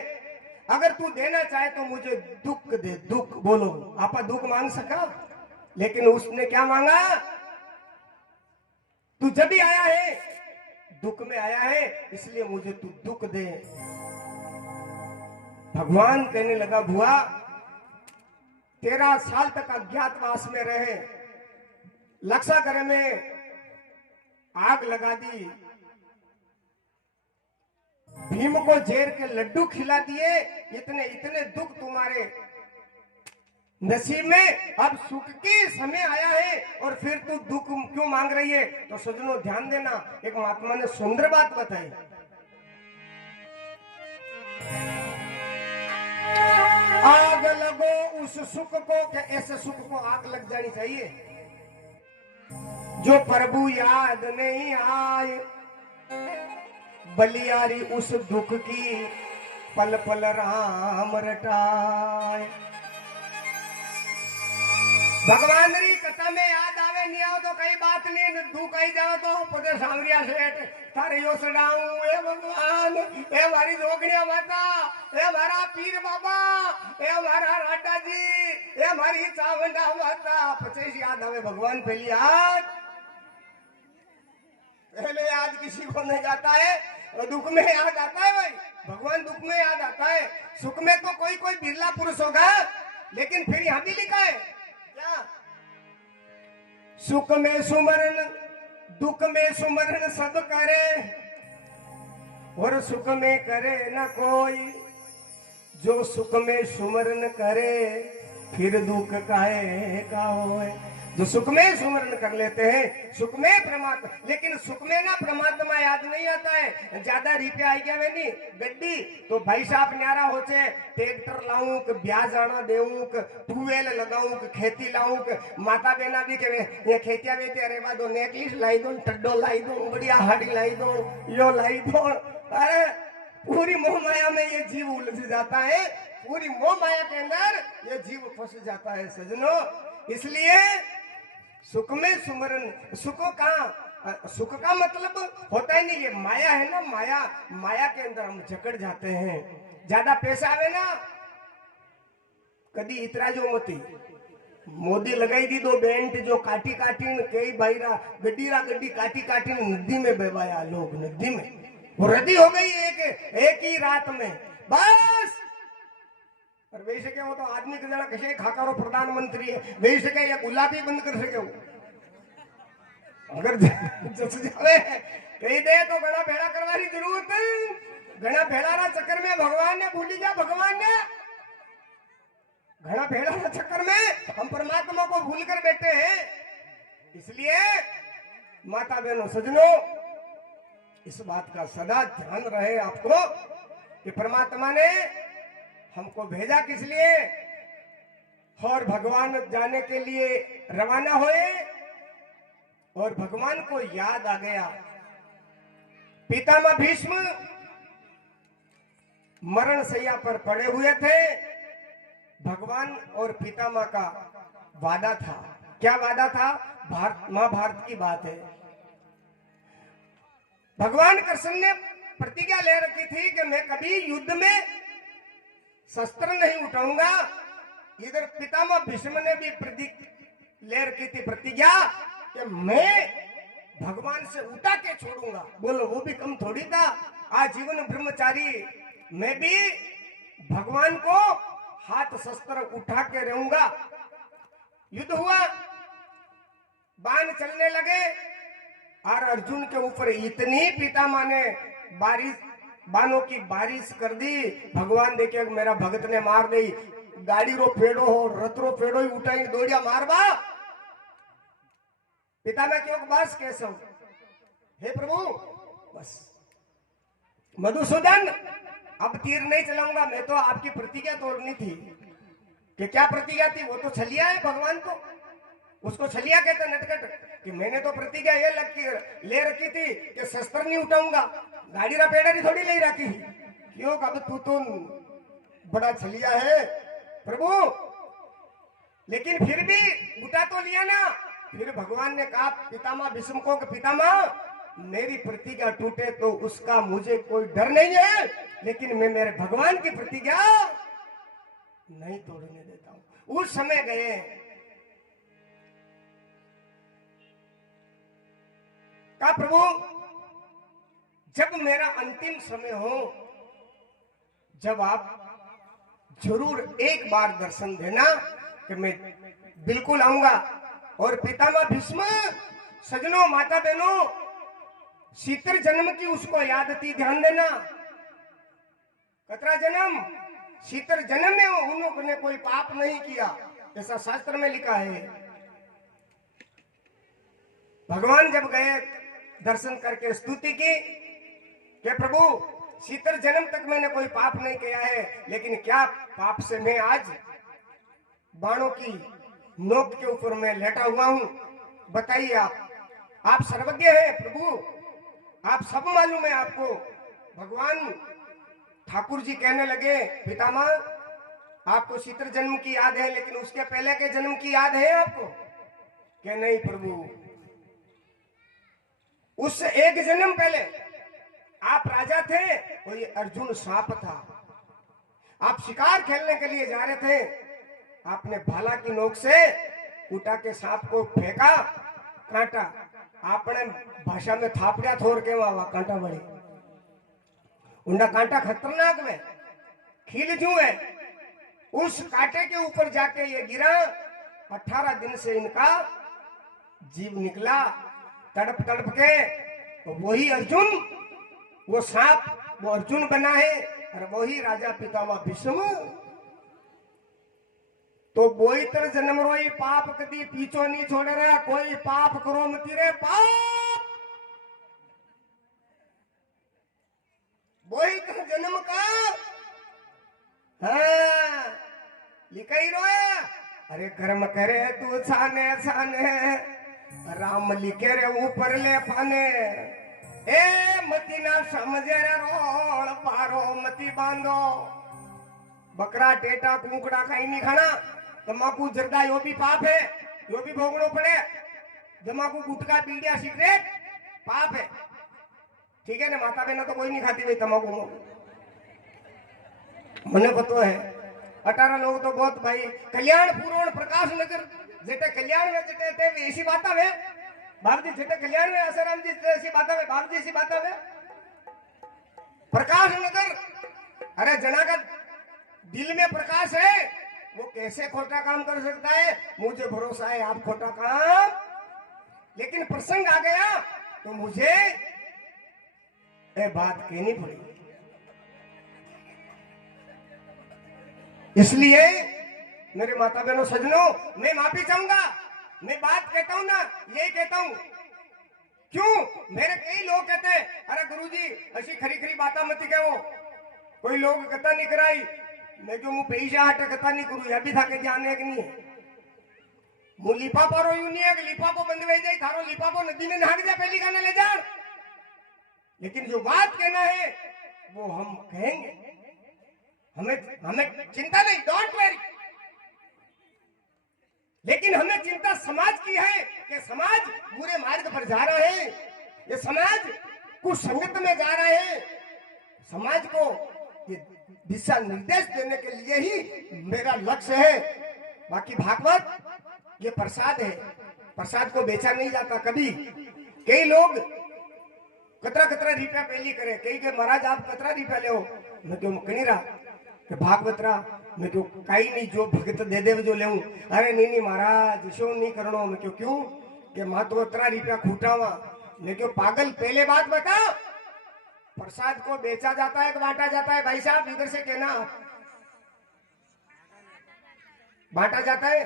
अगर तू देना चाहे तो मुझे दुख दे। दुख बोलो आपा दुख मांग सका लेकिन उसने क्या मांगा तू जब भी आया है दुख में आया है इसलिए मुझे तू दुख दे। भगवान कहने लगा भुआ 13 साल तक अज्ञातवास में रहे लक्षागृह में आग लगा दी भीम को जेर के लड्डू खिला दिए। इतने इतने दुख तुम्हारे नसीब में अब सुख की समय आया है और फिर तू दुख क्यों मांग रही है। तो सज्जनों ध्यान देना एक महात्मा ने सुंदर बात बताई। आग लगो उस सुख को कि ऐसे सुख को आग लग जानी चाहिए जो प्रभु याद नहीं आए। बलियारी उस दुख की पल पल राम रटाए। भगवान री कथा में याद आवे नहीं आओ तो कई बात नहीं दुख आई जाओ तो पदे सांवरिया सेठ थारे यो सडाऊं ए भगवान ए मारी जोगणिया माता ए मारा पीर बाबा ए मारा राडा जी ए मारी चावंडा माता पचेस याद आवे भगवान पहली याद पहले याद किसी को नहीं आता है और दुख में याद आता है भाई। भगवान दुख में याद आता है सुख में तो कोई कोई बिरला पुरुष होगा लेकिन फिर यहां भी लिखा है क्या सुख में सुमरण दुख में सुमरण सब करे और सुख में करे न कोई। जो सुख में सुमरण करे फिर दुख काहे का होए। जो सुख में सुमरण कर लेते हैं, सुख में परमात्मा, लेकिन सुख में ना परमात्मा याद नहीं आता है। ज्यादा रुपया आई गया वे नहीं गड्डी तो भाई साहब न्यारा हो छे, ट्रैक्टर लाऊं के ब्याज आना देऊं के ट्यूबवेल लगाऊं के खेती लाऊं के माता बहना भी के ये खेतिया बेते अरे बा दो नेकलेस लाई दो, टड्डो लाई दो, बढ़िया हाड़ी लाई दो, यो लाई दो। अरे पूरी मोह माया में ये जीव उलझ जाता है, पूरी मोह माया के अंदर ये जीव फंस जाता है सजनों। इसलिए सुख में सुमरन, सुख का मतलब होता ही नहीं, ये माया है ना, माया के अंदर हम जकड़ जाते हैं। ज्यादा पैसा आवे ना कदी इतरा जो मोती मोदी लगाई दी दो बेंट जो काटी कई भाईरा गड्डी काटी नदी में बेवाया लोग, नदी में वो रद्दी हो गई एक ही रात में बस। और वैसे क्या, वो तो आदमी के जना कसे खाकारो प्रधानमंत्री है, वैसे क्या ये गुलाबी बंद कर सके वो अगर जस जावे कही दे तो घना भेड़ा करवानी जरूरत है। घना भेड़ा ना चक्कर में भगवान ने भूली जा, भगवान ने घना भेड़ा ना चक्कर में हम परमात्मा को भूल कर बैठे हैं। इसलिए माता बहनों सजनों, इस बात का सदा ध्यान रहे आपको कि परमात्मा ने हमको भेजा किस लिए, और भगवान जाने के लिए रवाना हुए और भगवान को याद आ गया। पितामह भीष्म मरण शैया पर पड़े हुए थे। भगवान और पितामह का वादा था। क्या वादा था? महाभारत की बात है। भगवान कृष्ण ने प्रतिज्ञा ले रखी थी कि मैं कभी युद्ध में शस्त्र नहीं उठाऊंगा। इधर पितामह भीष्म ने भी ले रखी थी प्रतिज्ञा कि मैं भगवान से उठा के छोड़ूंगा। बोलो वो भी कम थोड़ी था, आजीवन ब्रह्मचारी। मैं भी भगवान को हाथ शस्त्र उठा के रहूंगा। युद्ध हुआ, बाण चलने लगे और अर्जुन के ऊपर इतनी पितामह ने बाणों की बारिश कर दी। भगवान देखे मेरा भगत ने मार दी, गाड़ी रो फेड़ो हो, रथ रो फेड़ो ही उठाई दौड़िया मारवा। पितामह क्यों बस कैसे हो, हे प्रभु बस। मधुसूदन अब तीर नहीं चलाऊंगा, मैं तो आपकी प्रतिज्ञा तोड़नी थी। कि क्या प्रतिज्ञा थी? वो तो छलिया है भगवान को, उसको छलिया कहते नटखट। कि मैंने तो प्रतिज्ञा ये ले रखी थी कि शस्त्र नहीं उठाऊंगा, गाड़ी रा पेड़ा थोड़ी ले रखी। क्यों? अब तू तो बड़ा छलिया है प्रभु। लेकिन फिर भी उठा तो लिया ना। फिर भगवान ने कहा पितामह भीष्म को कि पितामह मेरी प्रतिज्ञा टूटे तो उसका मुझे कोई डर नहीं है, लेकिन मैं मेरे भगवान की प्रतिज्ञा नहीं तोड़ने देता हूं। उस समय गए, कहा प्रभु जब मेरा अंतिम समय हो, जब आप जरूर एक बार दर्शन देना कि मैं बिल्कुल आऊंगा। और पितामह भीष्म सजनों माता बहनों, शीतर जन्म की उसको याद थी, ध्यान देना। कतरा जन्म? शीतर जन्म में उन्होंने कोई पाप नहीं किया, ऐसा शास्त्र में लिखा है। भगवान जब गए दर्शन करके स्तुति की कि प्रभु शीतर जन्म तक मैंने कोई पाप नहीं किया है, लेकिन क्या पाप से मैं आज बाणों की नोक के ऊपर मैं लेटा हुआ हूं? बताइए आप सर्वज्ञ हैं प्रभु, आप सब मालूम है आपको। भगवान ठाकुर जी कहने लगे पितामह आपको शीतर जन्म की याद है, लेकिन उसके पहले के जन्म की याद है आपको? कि नहीं प्रभु, उस एक जन्म पहले आप राजा थे और ये अर्जुन सांप था। आप शिकार खेलने के लिए जा रहे थे, आपने भाला की नोक से उठा के सांप को फेंका, कांटा आपने भाषा में थापड़िया थोड़ के वहां कांटा बड़ी उंडा कांटा खतरनाक में खील जू है। उस कांटे के ऊपर जाके ये गिरा, 18 दिन से इनका जीव निकला तड़प तड़प के। वही अर्जुन, वो सांप वो अर्जुन बना है और वही राजा पितामह भीष्म। तो बोईतर जन्म रोई पाप कदी पीछो नहीं छोड़ रहा, कोई पाप करो मती रे पाप। बोईतर जन्म का हाँ लिखाई रोया। अरे कर्म करे तू छाने छाने, राम लिखे रे ऊपर ले फाने। ए मती ना समझे रे रोल पारो मती बांधो। बकरा टेटा कुंकड़ा कहीं नहीं खाना, तम्बाकू जर्दा यो भी पाप है, यो भी भोगनो पड़े। तम्बाकू गुटखा बीड़िया सिगरेट पाप है, ठीक है ना। माता बहना तो कोई नहीं खाती भाई तम्बाकू, मने पतो है। 18 लोग तो बहुत भाई कल्याण पूर्ण प्रकाश नगर जेटे कल्याण में जेटे ऐसी बात है बाप जी, जेटे कल्याण में आसाराम जी ऐसी बात है बाप जी, ऐसी बात है प्रकाश नगर। अरे जना का दिल में प्रकाश है, वो कैसे खोटा काम कर सकता है? मुझे भरोसा है आप खोटा काम, लेकिन प्रसंग आ गया तो मुझे ये बात कहनी पड़ी। इसलिए मेरे माता बहनों सजनों, मैं माफी चाहूंगा। मैं बात कहता हूं ना, यही कहता हूं। क्यों? मेरे कई लोग कहते हैं अरे गुरुजी ऐसी खरी खरी बात मत कहो, कोई लोग कथा नहीं कराई। मैं जो मुंह पैसा हटे कथा नहीं करूं, अभी था के जाने कि नहीं मु लिपा पारो यू नहीं है कि लिपा को बंद वही जाए, थारो लिपा को नदी में नहा जा पहली गाने ले जा। लेकिन जो बात कहना है वो हम कहेंगे, हमें हमें चिंता नहीं, डोंट वरी। लेकिन हमें चिंता समाज की है कि समाज बुरे मार्ग पर जा रहा है, ये समाज कुछ संगत में जा रहा है। समाज को ये दिशा निर्देश देने के लिए ही मेरा लक्ष्य है। बाकी भागवत ये प्रसाद है, प्रसाद को बेचा नहीं जाता कभी। कई लोग कतरा कतरा रुपया पहली करे, कई के महाराज आप कतरा रुपया ले, मैं क्यों कहीं रहा कि भागवत रहा, मैं क्यों कहीं नहीं जो भगत दे दे जो ले। अरे नहीं नहीं महाराज शो नहीं करनो, मैं क्यों क्यों कि माँ तो इतना रुपया खूटावा। मैं क्यों पागल, पहले बात बता, प्रसाद को बेचा जाता है कि बांटा जाता है? भाई साहब इधर से कहना, बांटा जाता है।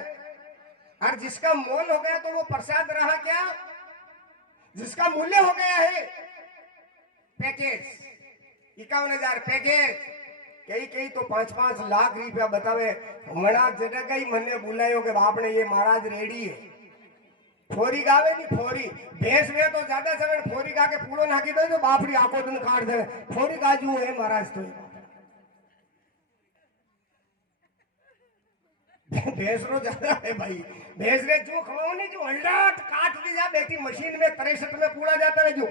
और जिसका मोल हो गया तो वो प्रसाद रहा क्या? जिसका मूल्य हो गया है पैकेज 51,000 पैकेज, कई कई तो 5-5 लाख रुपया बतावे। मना जगह कई मने बुलायो कि आपने ये महाराज रेडी है, फोरी गावे नहीं फोरी भैंस में तो ज्यादा समय फोरी गा के पूरो नाखी दो तो बापड़ी आंखों दिन काट दे। फोरी गाजू है महाराज तो भैंस रो ज्यादा है भाई। भैंस रे जो खवाओ नहीं जो अल्लाट काट दी जा बेटी मशीन में 63 में पूरा जाता है जो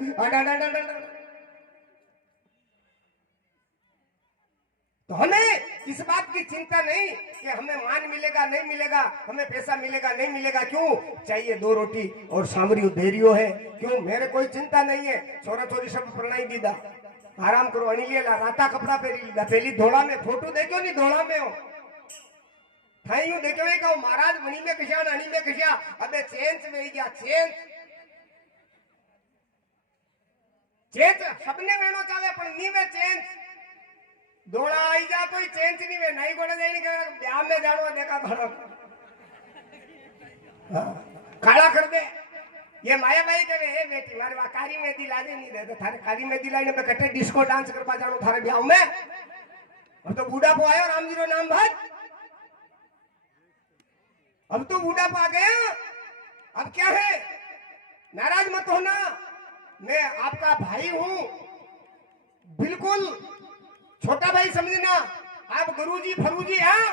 तो हमें इस बात की चिंता नहीं कि हमें मान मिलेगा नहीं मिलेगा, हमें पैसा मिलेगा नहीं मिलेगा। क्यों चाहिए 2 रोटी और सामरी देरियो है। क्यों मेरे कोई चिंता नहीं है, छोरा छोरी सब प्रणय दीदा, आराम करो। अनिलिया राता कपड़ा पहरी लीधा, पहली धोला में फोटो देखो नहीं धोला में हो थाई यूं देखो ही कहो महाराज मनी में कशा अणी में कशा। अबे चेंज में गया चेंज चेंज सबने वेणो चाहे पर नी वे चेंज दौड़ा आई जा कोई चेंज नहीं वे नहीं गोड़े जाए नहीं ब्याह में जानो देखा खड़ा काला कर दे। ये माया भाई कहे हे बेटी मारे वा कारी मेहंदी लाजे नहीं दे तो थारे कारी मेहंदी लाने में कटे डिस्को डांस करवा जानो थारे ब्याह में। अब तो बूढ़ा पो आयो राम जी रो नाम भज, अब तो बूढ़ा पा गया। अब क्या है, नाराज मत होना, मैं आपका भाई हूं, बिल्कुल छोटा भाई समझना। आप गुरुजी फरूजी हैं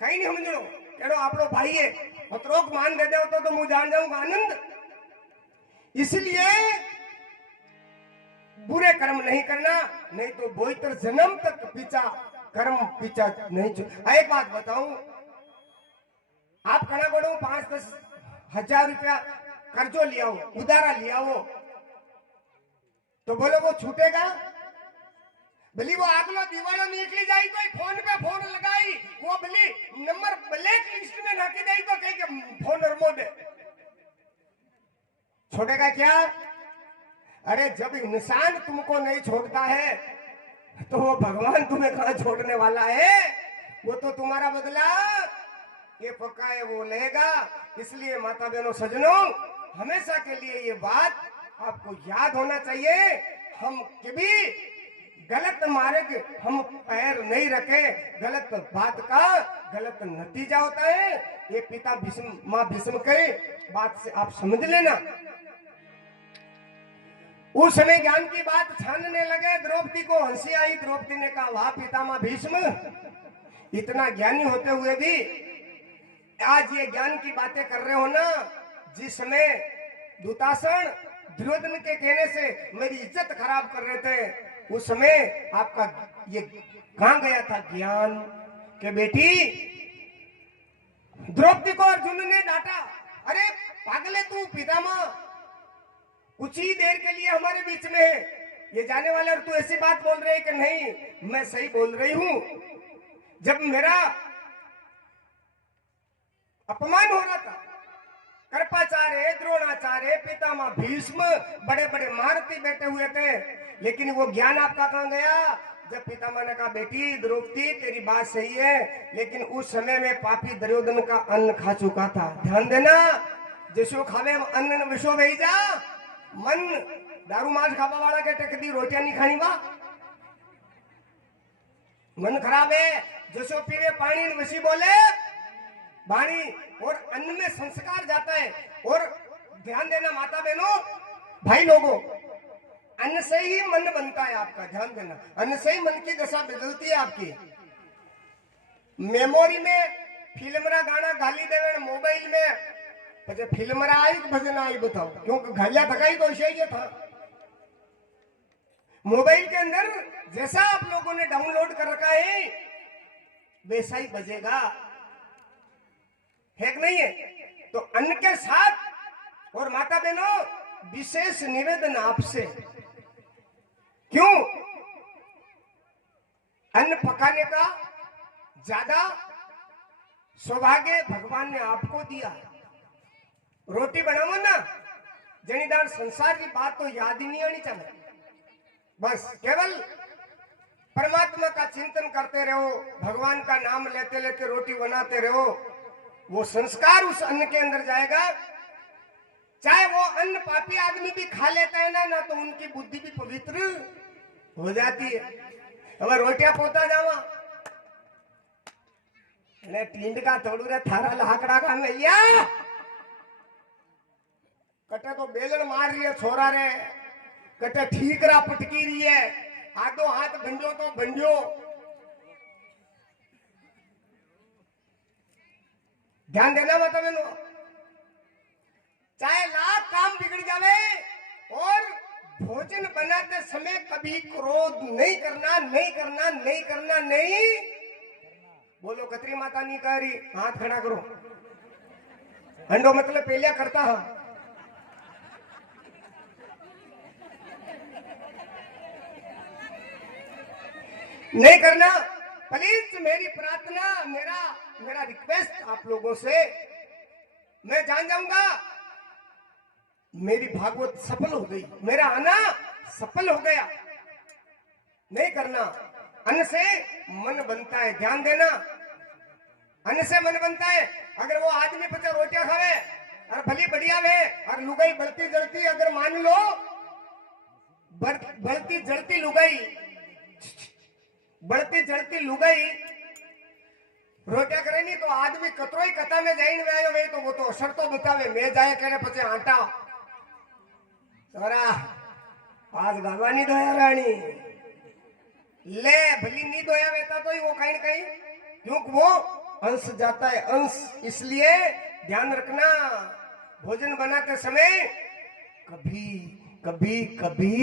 कहीं नहीं समझो, कहो आप लोग भाई है पत्रोक मान दे दो तो मुझे जान जाऊंगा आनंद। इसलिए बुरे कर्म नहीं करना, नहीं तो बोईतर जन्म तक पीछा कर्म पीछा नहीं। एक बात बताऊं, आप कना बड़ो 5-10 हजार रुपया कर्जो लिया हो, उधारा लिया हो, तो बोलो वो छूटेगा? भली वो आगलो दीवाना निकली जाए तो फोन पे फोन लगाई, वो भली नंबर ब्लैक लिस्ट में नाकी जाए तो कहीं के फोन रमो दे, छोड़ेगा क्या? अरे जब इंसान तुमको नहीं छोड़ता है तो वो भगवान तुम्हें कहां छोड़ने वाला है? वो तो तुम्हारा बदला ये पक्का है वो लेगा। इसलिए माता बहनों सज्जनों, हमेशा के लिए ये बात आपको याद होना चाहिए, हम कभी गलत मार्ग हम पैर नहीं रखे, गलत बात का गलत नतीजा होता है। ये पिता भीष्म माँ भीष्म के बात से आप समझ लेना। उस समय ज्ञान की बात छानने लगे, द्रौपदी को हंसी आई। द्रौपदी ने कहा, वाह पितामह भीष्म, इतना ज्ञानी होते हुए भी आज ये ज्ञान की बातें कर रहे हो ना। जिस समय दुशासन दुर्योधन के कहने से मेरी इज्जत खराब कर रहे थे, उस समय आपका ये कहां गया था ज्ञान के बेटी। द्रौपदी को अर्जुन ने डांटा, अरे पागल है तू, पितामह कुछ ही देर के लिए हमारे बीच में है, ये जाने वाले और तू ऐसी बात बोल रहे है कि नहीं मैं सही बोल रही हूं। जब मेरा अपमान हो रहा था, कृपाचार्य, द्रोणाचार्य, पितामह भीष्म बड़े बड़े महारथी बैठे हुए थे, लेकिन वो ज्ञान आपका कहां गया। जब पितामह ने कहा, बेटी द्रौपदी तेरी बात सही है, लेकिन उस समय में पापी दुर्योधन का अन्न खा चुका था। ध्यान देना, जिसो खावे अन्न विशो भेजा, मन दारू मांस खावा वाला के टकदी रोटियां नहीं खानी वा, मन खराब है। जसो पीवे पानी वसी बोले वाणी, और अन्न में संस्कार जाता है। और ध्यान देना माता बहनों, भाई लोगों, अन्न से ही मन बनता है आपका। ध्यान देना, अन्न से ही मन की दशा बदलती है आपकी। मेमोरी में फिल्मरा गाना गाली देवे, मोबाइल में पचे फिल्मरा आई भजन आई, बताओ क्योंकि घालिया थकाई तो ही था। मोबाइल के अंदर जैसा आप लोगों ने डाउनलोड कर रखा है वैसा ही बजेगा, है कि नहीं है? तो अन्न के साथ, और माता बहनों विशेष निवेदन आपसे, क्यों अन्न पकाने का ज्यादा सौभाग्य भगवान ने आपको दिया। रोटी बनाओ ना, जनीदार संसार की बात तो याद ही नहीं आनी चाहिए, बस केवल परमात्मा का चिंतन करते रहो, भगवान का नाम लेते लेते रोटी बनाते रहो, वो संस्कार उस अन्न के अंदर जाएगा। चाहे वो अन्न पापी आदमी भी खा लेता है ना तो उनकी बुद्धि भी पवित्र हो जाती है। अब रोटियां पोता जावा टींड का थोड़ू रे थारा लाकड़ा का मैया कटे तो बेलन मार रही है छोरा रे, कटे ठीक रहा पटकी रही है, आधो हाथ भंजो तो भंजो। ध्यान देना माता बहनों, चाहे लाख काम बिगड़ जावे और भोजन बनाते समय कभी क्रोध नहीं करना, नहीं करना, नहीं करना, नहीं बोलो। कतरी माता नहीं कह रही, हाथ खड़ा करो। हंडो मतलब पहले करता है, नहीं करना। प्लीज मेरी प्रार्थना, मेरा रिक्वेस्ट आप लोगों से, मैं जान जाऊंगा मेरी भागवत सफल हो गई, मेरा आना सफल हो गया। नहीं करना, अन्न से मन बनता है। ध्यान देना, अन्न से मन बनता है। अगर वो आदमी 50 रोटियां खावे और भली बढ़िया वे और लुगाई बढ़ती जलती, अगर मान लो बढ़ती जलती लुगाई, बढ़ती जलती लुगाई रोटियां करे नहीं तो आदमी कतरो ही कथा में जाइन में आयो भाई, तो वो तो असर तो बतावे। मैं जाए करे पचे आटा सारा आज गावा नहीं धोया रानी ले, भली नहीं धोया वेता तो ही वो कहीं कहीं, क्योंकि वो अंश जाता है, अंश। इसलिए ध्यान रखना, भोजन बनाते समय कभी कभी कभी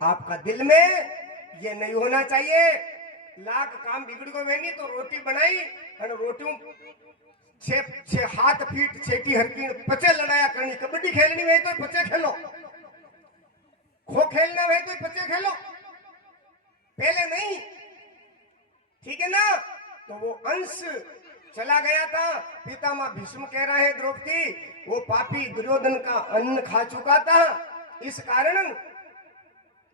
आपका दिल में ये नहीं होना चाहिए। लाख काम बिगड़ गए नहीं तो रोटी बनाई और रोटियों 6 हाथ फीट छेटी हरकी पचे लड़ाया करनी। कबड्डी खेलनी है तो पचे खेलो, खो खेलना है तो पचे खेलो, पहले नहीं, ठीक है ना? तो वो अंश चला गया था। पितामह भीष्म कह रहे हैं द्रौपदी, वो पापी दुर्योधन का अन्न खा चुका था, इस कारण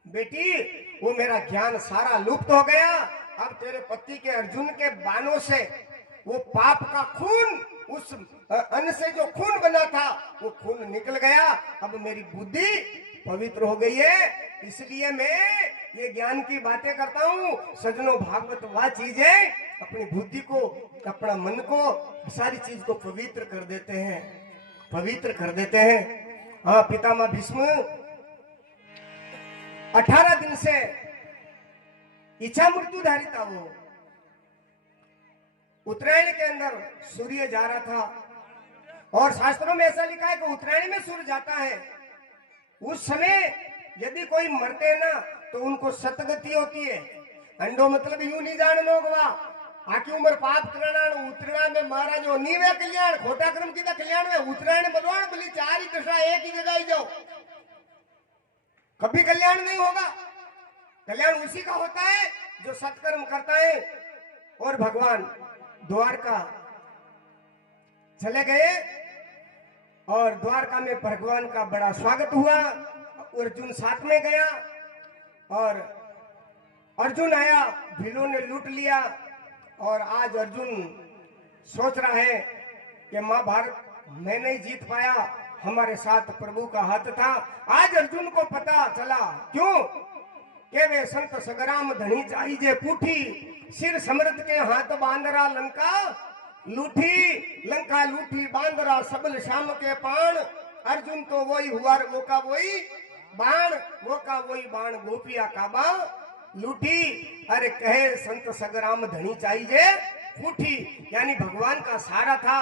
बेटी वो मेरा ज्ञान सारा लुप्त हो गया। अब तेरे पति के अर्जुन के बाणों से वो पाप का खून, उस अन्न से जो खून बना था वो खून निकल गया। अब मेरी बुद्धि पवित्र हो गई है, इसलिए मैं ये ज्ञान की बातें करता हूँ। सजनों, भागवत वह चीज है अपनी बुद्धि को, अपना मन को, सारी चीज को पवित्र कर देते हैं, पवित्र कर देते हैं। हाँ, पितामह भीष्म 18 दिन से इच्छा मृत्युधारी था। वो उत्तरायण के अंदर सूर्य जा रहा था और शास्त्रों में ऐसा लिखा है कि उत्तरायण में सूर्य जाता है। उस समय यदि कोई मरते हैं ना तो उनको सतगति होती है। अंडो मतलब यूं नहीं जान लोग आखी उम्र पाप करना उत्तरायण में महाराज हो नीवे कल्याण, खोटा कर्म की कल्याण में उत्तरायण बलवान बोली चार ही दशा एक ही जगह ही जाओ, कभी कल्याण नहीं होगा। कल्याण उसी का होता है जो सत्कर्म करता है। और भगवान द्वारका चले गए और द्वारका में भगवान का बड़ा स्वागत हुआ। अर्जुन साथ में गया और अर्जुन आया, भीलों ने लूट लिया। और आज अर्जुन सोच रहा है कि महाभारत मैं नहीं जीत पाया, हमारे साथ प्रभु का हाथ था। आज अर्जुन को पता चला, क्यों के वे संत सगराम धनी चाहिए पूठी, सिर समृद्ध के हाथ बांदरा लंका लूठी, लंका लूठी बांदरा सबल श्याम के पाण। अर्जुन तो वही हुआ, वो का वही बाण, वो का वही बाण, गोपिया काबा लूटी। अरे कहे संत सगराम धनी चाहिए फूटी, यानी भगवान का सहारा था।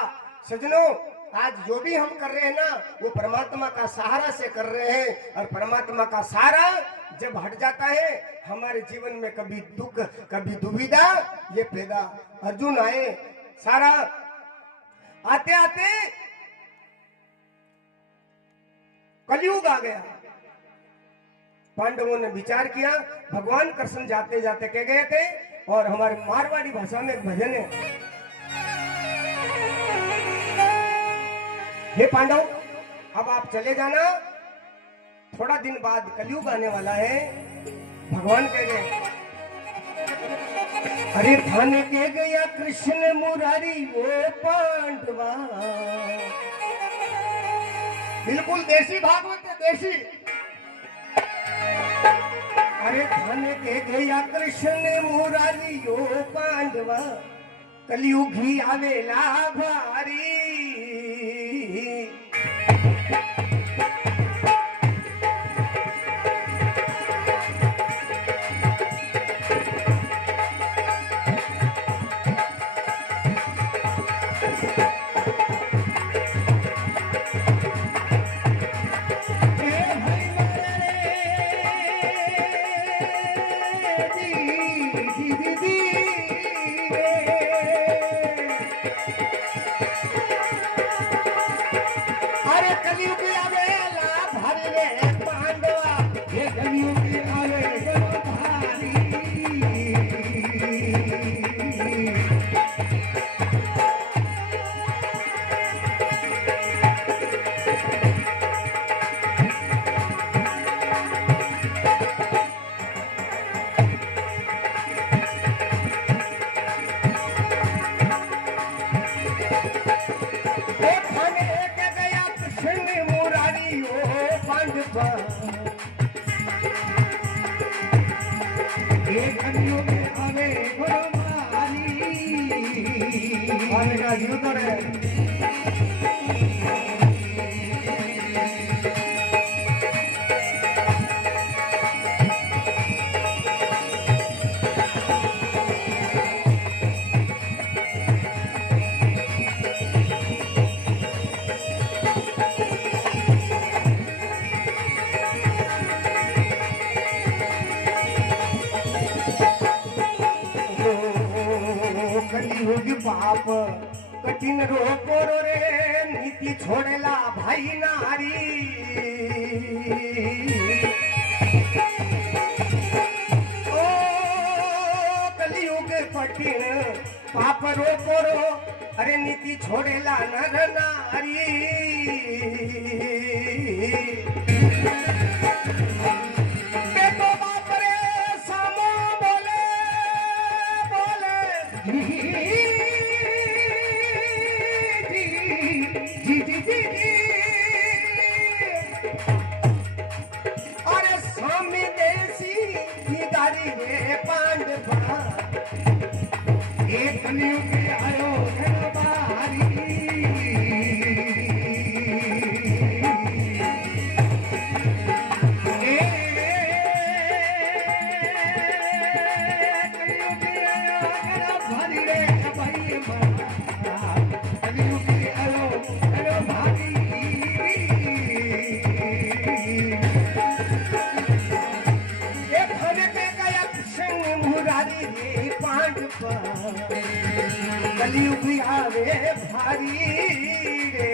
सजनों, आज जो भी हम कर रहे हैं ना वो परमात्मा का सहारा से कर रहे हैं। और परमात्मा का सहारा जब हट जाता है हमारे जीवन में कभी दुख कभी दुविधा ये पैदा। अर्जुन आए, सारा आते आते कलयुग आ गया। पांडवों ने विचार किया, भगवान कृष्ण जाते जाते कह गए थे, और हमारे मारवाड़ी भाषा में एक भजन है, हे पांडव अब आप चले जाना, थोड़ा दिन बाद कलयुग आने वाला है। भगवान कह गए, अरे थाने के गया कृष्ण मुरारी वो पांडवा। बिल्कुल देसी भागवत है, देसी। अरे थाने के गया कृष्ण मुरारी वो पांडवा, कलयुग ही आवेला भारी। पाप कठिन रोको रे, नीति छोड़ेला भाई नारी। ओ कलियुग कठिन पाप रोको रो, अरे नीति छोड़ेला नर नारी। बेटो बाप रे सामो बोले, अरे स्वामी देसी गाड़ी रे पांडवा एक कलयुग आयो घरबारी कलयुग आवे भारी रे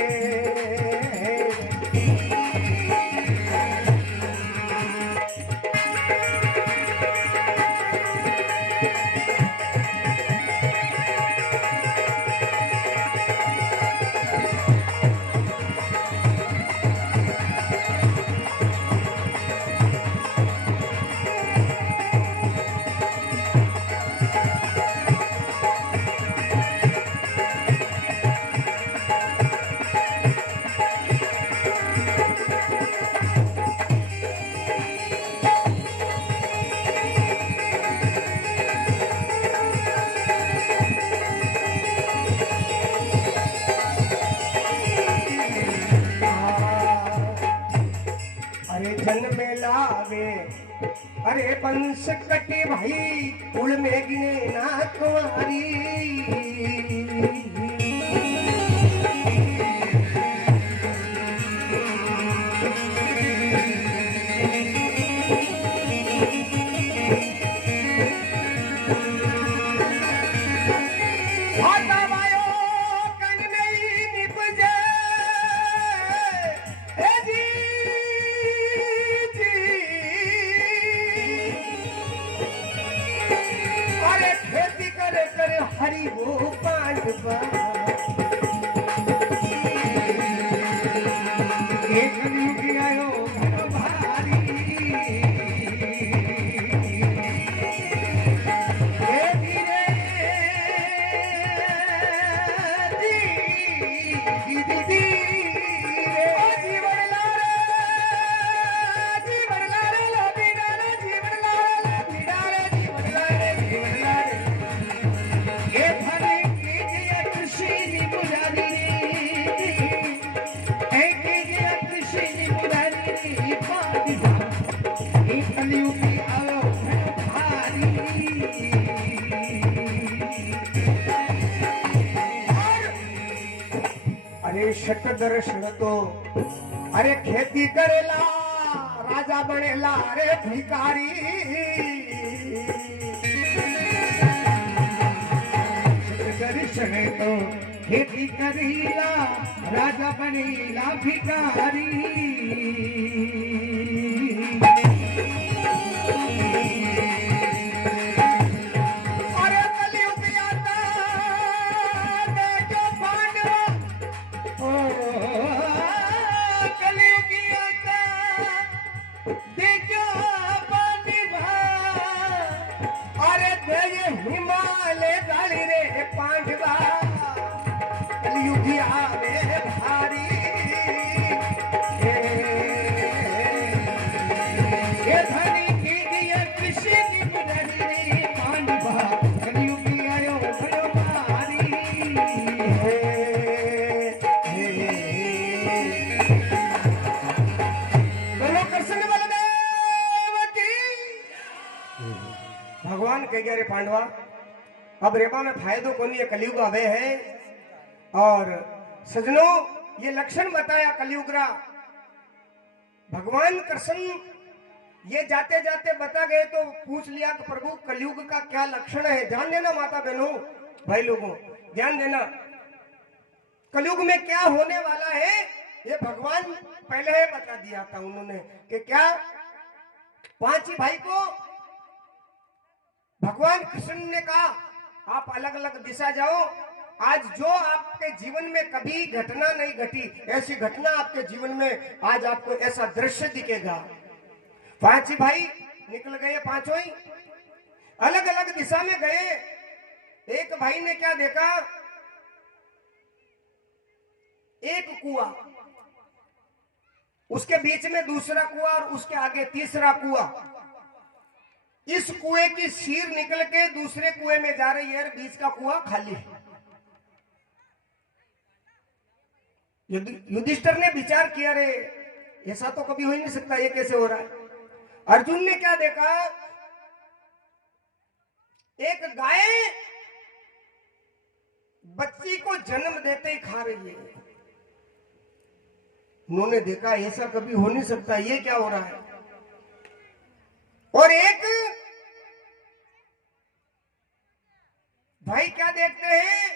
जन्म लावे अरे वंश कटे भाई कुल में गिने ना कुंवारी हरि वो पांडवा एक कलयुग आयो घरबारी अरे शत दर्शन तो अरे खेती करेला राजा बनेला अरे भिखारी दर्शन तो खेती करीला राजा बनेला भिखारी हिमालय गाड़ी रे पांडवा कलयुग आवे भारी ये धनी की दिया कृष्ण मुरारी रे पांडवा कलयुग आयो भयो भारी बोलो कृष्ण बलदेव की भगवान कह गया रे पांडवा अब रेबा में फायदो को नहीं कलयुग आवे है और सजनों ये लक्षण बताया कलयुग रा भगवान कृष्ण ये जाते जाते बता गए तो पूछ लिया कि प्रभु कलयुग का क्या लक्षण है ध्यान देना माता बहनों भाई लोगों ध्यान देना कलयुग में क्या होने वाला है ये भगवान पहले ही बता दिया था उन्होंने कि क्या पांच भाई को भगवान कृष्ण ने कहा आप अलग अलग दिशा जाओ आज जो आपके जीवन में कभी घटना नहीं घटी ऐसी घटना आपके जीवन में आज आपको ऐसा दृश्य दिखेगा पांच भाई निकल गए पांचों ही अलग अलग दिशा में गए एक भाई ने क्या देखा, एक कुआं, उसके बीच में दूसरा कुआं और उसके आगे तीसरा कुआं। इस कुएं की सीर निकल के दूसरे कुएं में जा रही है, बीच का कुआं खाली है। युधिष्ठिर ने विचार किया, रे ऐसा तो कभी हो ही नहीं सकता, ये कैसे हो रहा है। अर्जुन ने क्या देखा, एक गाय बच्ची को जन्म देते ही खा रही है। उन्होंने देखा ऐसा कभी हो नहीं सकता, ये क्या हो रहा है। और एक भाई क्या देखते हैं,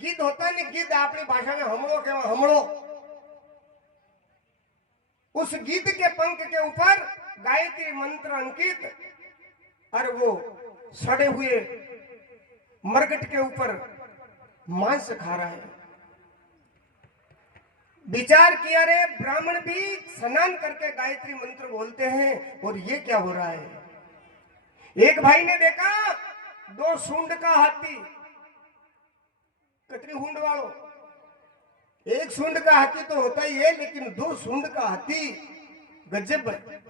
गिद्ध होता है ना, गिद्ध अपनी भाषा में हमड़ो के हमड़ो, उस गिद्ध के पंख के ऊपर गायत्री मंत्र अंकित, और वो सड़े हुए मरकट के ऊपर मांस खा रहा है। विचार किया, रे ब्राह्मण भी स्नान करके गायत्री मंत्र बोलते हैं और ये क्या हो रहा है। एक भाई ने देखा, 2 सूंड का हाथी, कतरी हुंड वालों, एक सूंड का हाथी तो होता ही है, लेकिन 2 सूंड का हाथी, गजब है।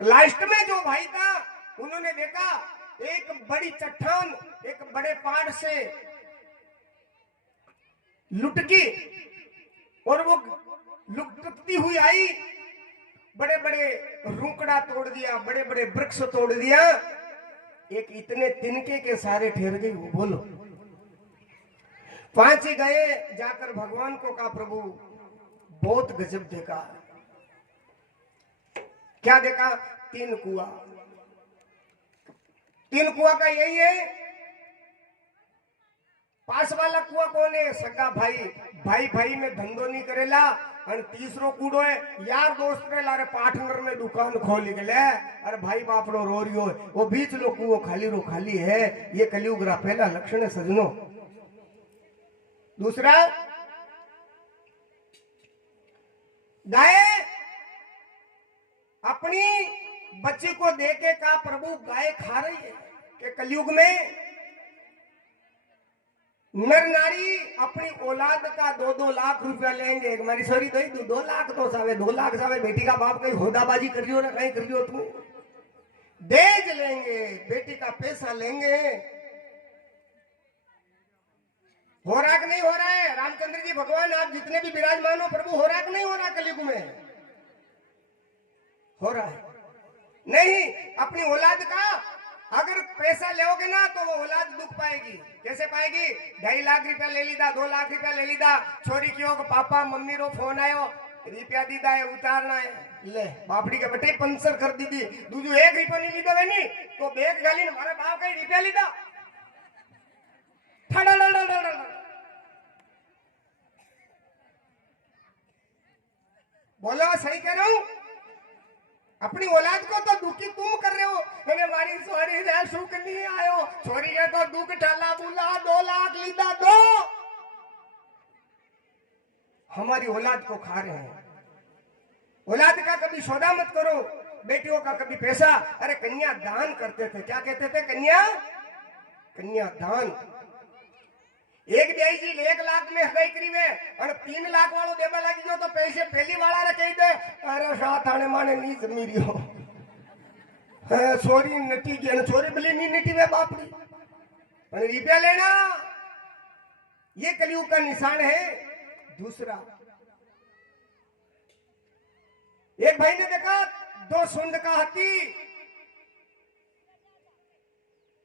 लास्ट में जो भाई था, उन्होंने देखा एक बड़ी चट्टान एक बड़े पहाड़ से लुटकी, और वो लुटकती हुई आई, बड़े बड़े रुकड़ा तोड़ दिया, बड़े बड़े वृक्ष तोड़ दिया, एक इतने तिनके के सारे ठहर गई। वो बोलो 5 ही गए, जाकर भगवान को कहा, प्रभु बहुत गजब देखा। क्या देखा, 3 कुआं। 3 कुआं का यही है। पास वाला कुआं कौन है, सगा भाई, भाई भाई में धंधो नहीं करेला। और तीसरो कूड़ो है, यार दोस्त रे लारे पार्टनर ने दुकान खोली गले, अरे भाई बापड़ो रो रियो है, वो बीच लो कुओं खाली रो खाली है। ये कलयुग रा पहला लक्षण है सजनो। दूसरा, गाय अपनी बच्ची को देके कहा, प्रभु गाय खा रही है। कि कलयुग में नर नारी अपनी औलाद का 2-2 लाख रुपया लेंगे। हमारी सॉरी दई 2 लाख तो सावे, 2 लाख सावे, बेटी का बाप कहीं होदाबाजी कर रही हो ना, कहीं कर रही हो तू, देज लेंगे, बेटी का पैसा लेंगे। हो रहा कि नहीं हो रहा है। रामचंद्र जी भगवान, आप जितने भी विराजमान हो, प्रभु हो रहा कि नहीं हो रहा कलयुग में, हो रहा है। नहीं, अपनी औलाद का अगर पैसा लोगे ना तो वो औलाद दुख पाएगी। कैसे पाएगी, 2.5 लाख रुपया ले लीधा, 2 लाख रुपया ले लीधा, छोरी की पापा मम्मी रो फोन आयो, रुपया दीदा है, उतारना है, ले बापड़ी के बटे पंचर कर दी थी। दूजो 1 रुपया नहीं लीधो नहीं तो बैग गाली ने मारा बाप कई रुपया लीधा। बोलो सही कह रहा हूं। अपनी औलाद को तो दुखी तुम कर रहे हो। मैंने मारी छोरी रे सुख नहीं आयो, छोरी के तो दुख ठाला बुला, 2 लाख लीधा, 2 हमारी औलाद को खा रहे हैं। औलाद का कभी सौदा मत करो, बेटियों का कभी पैसा। अरे कन्या दान करते थे, क्या कहते थे, कन्या दान। एक ब्याई जी 1 लाख में हगाई करी वे और 3 लाख वालों देवा लगी जो तो पैसे पहली वाला रे कही दे, अरे साथ आने माने नी जमी रियो, छोरी नटी की, छोरी भली नी नटी वे बापड़ी, पर रुपया लेना, ये कलयुग का निशान है। दूसरा, एक भाई ने देखा 2 सूंड का हाथी।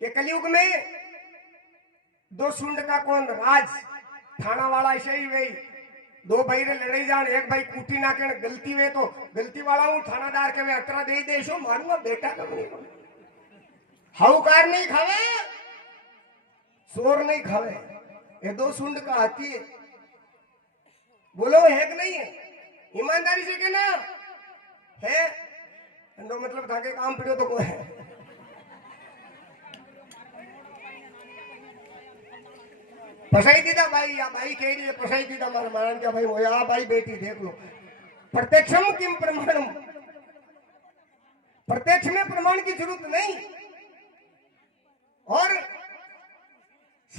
ये कलयुग में 2 सूंड का कौन राज, थाना वाला ऐसे ही वही 2 भाई रे लड़ाई जान, एक भाई कूटी ना के गलती वे तो गलती वाला हूं, थानादार के वे अतरा दे दे शो मारूंगा बेटा कभी को। हाउकार नहीं खावे, शोर नहीं खावे, ये 2 सूंड का हाथी है। बोलो है कि नहीं है, ईमानदारी से कहना है। अंडो मतलब था के काम पड़ो तो को है। फसाई दीदा भाई, या भाई कह रही है फसाई दीदा मारा मारन क्या भाई, या भाई बेटी देख लो, प्रत्यक्षम किम प्रमाणम, प्रत्यक्ष में प्रमाण की जरूरत नहीं। और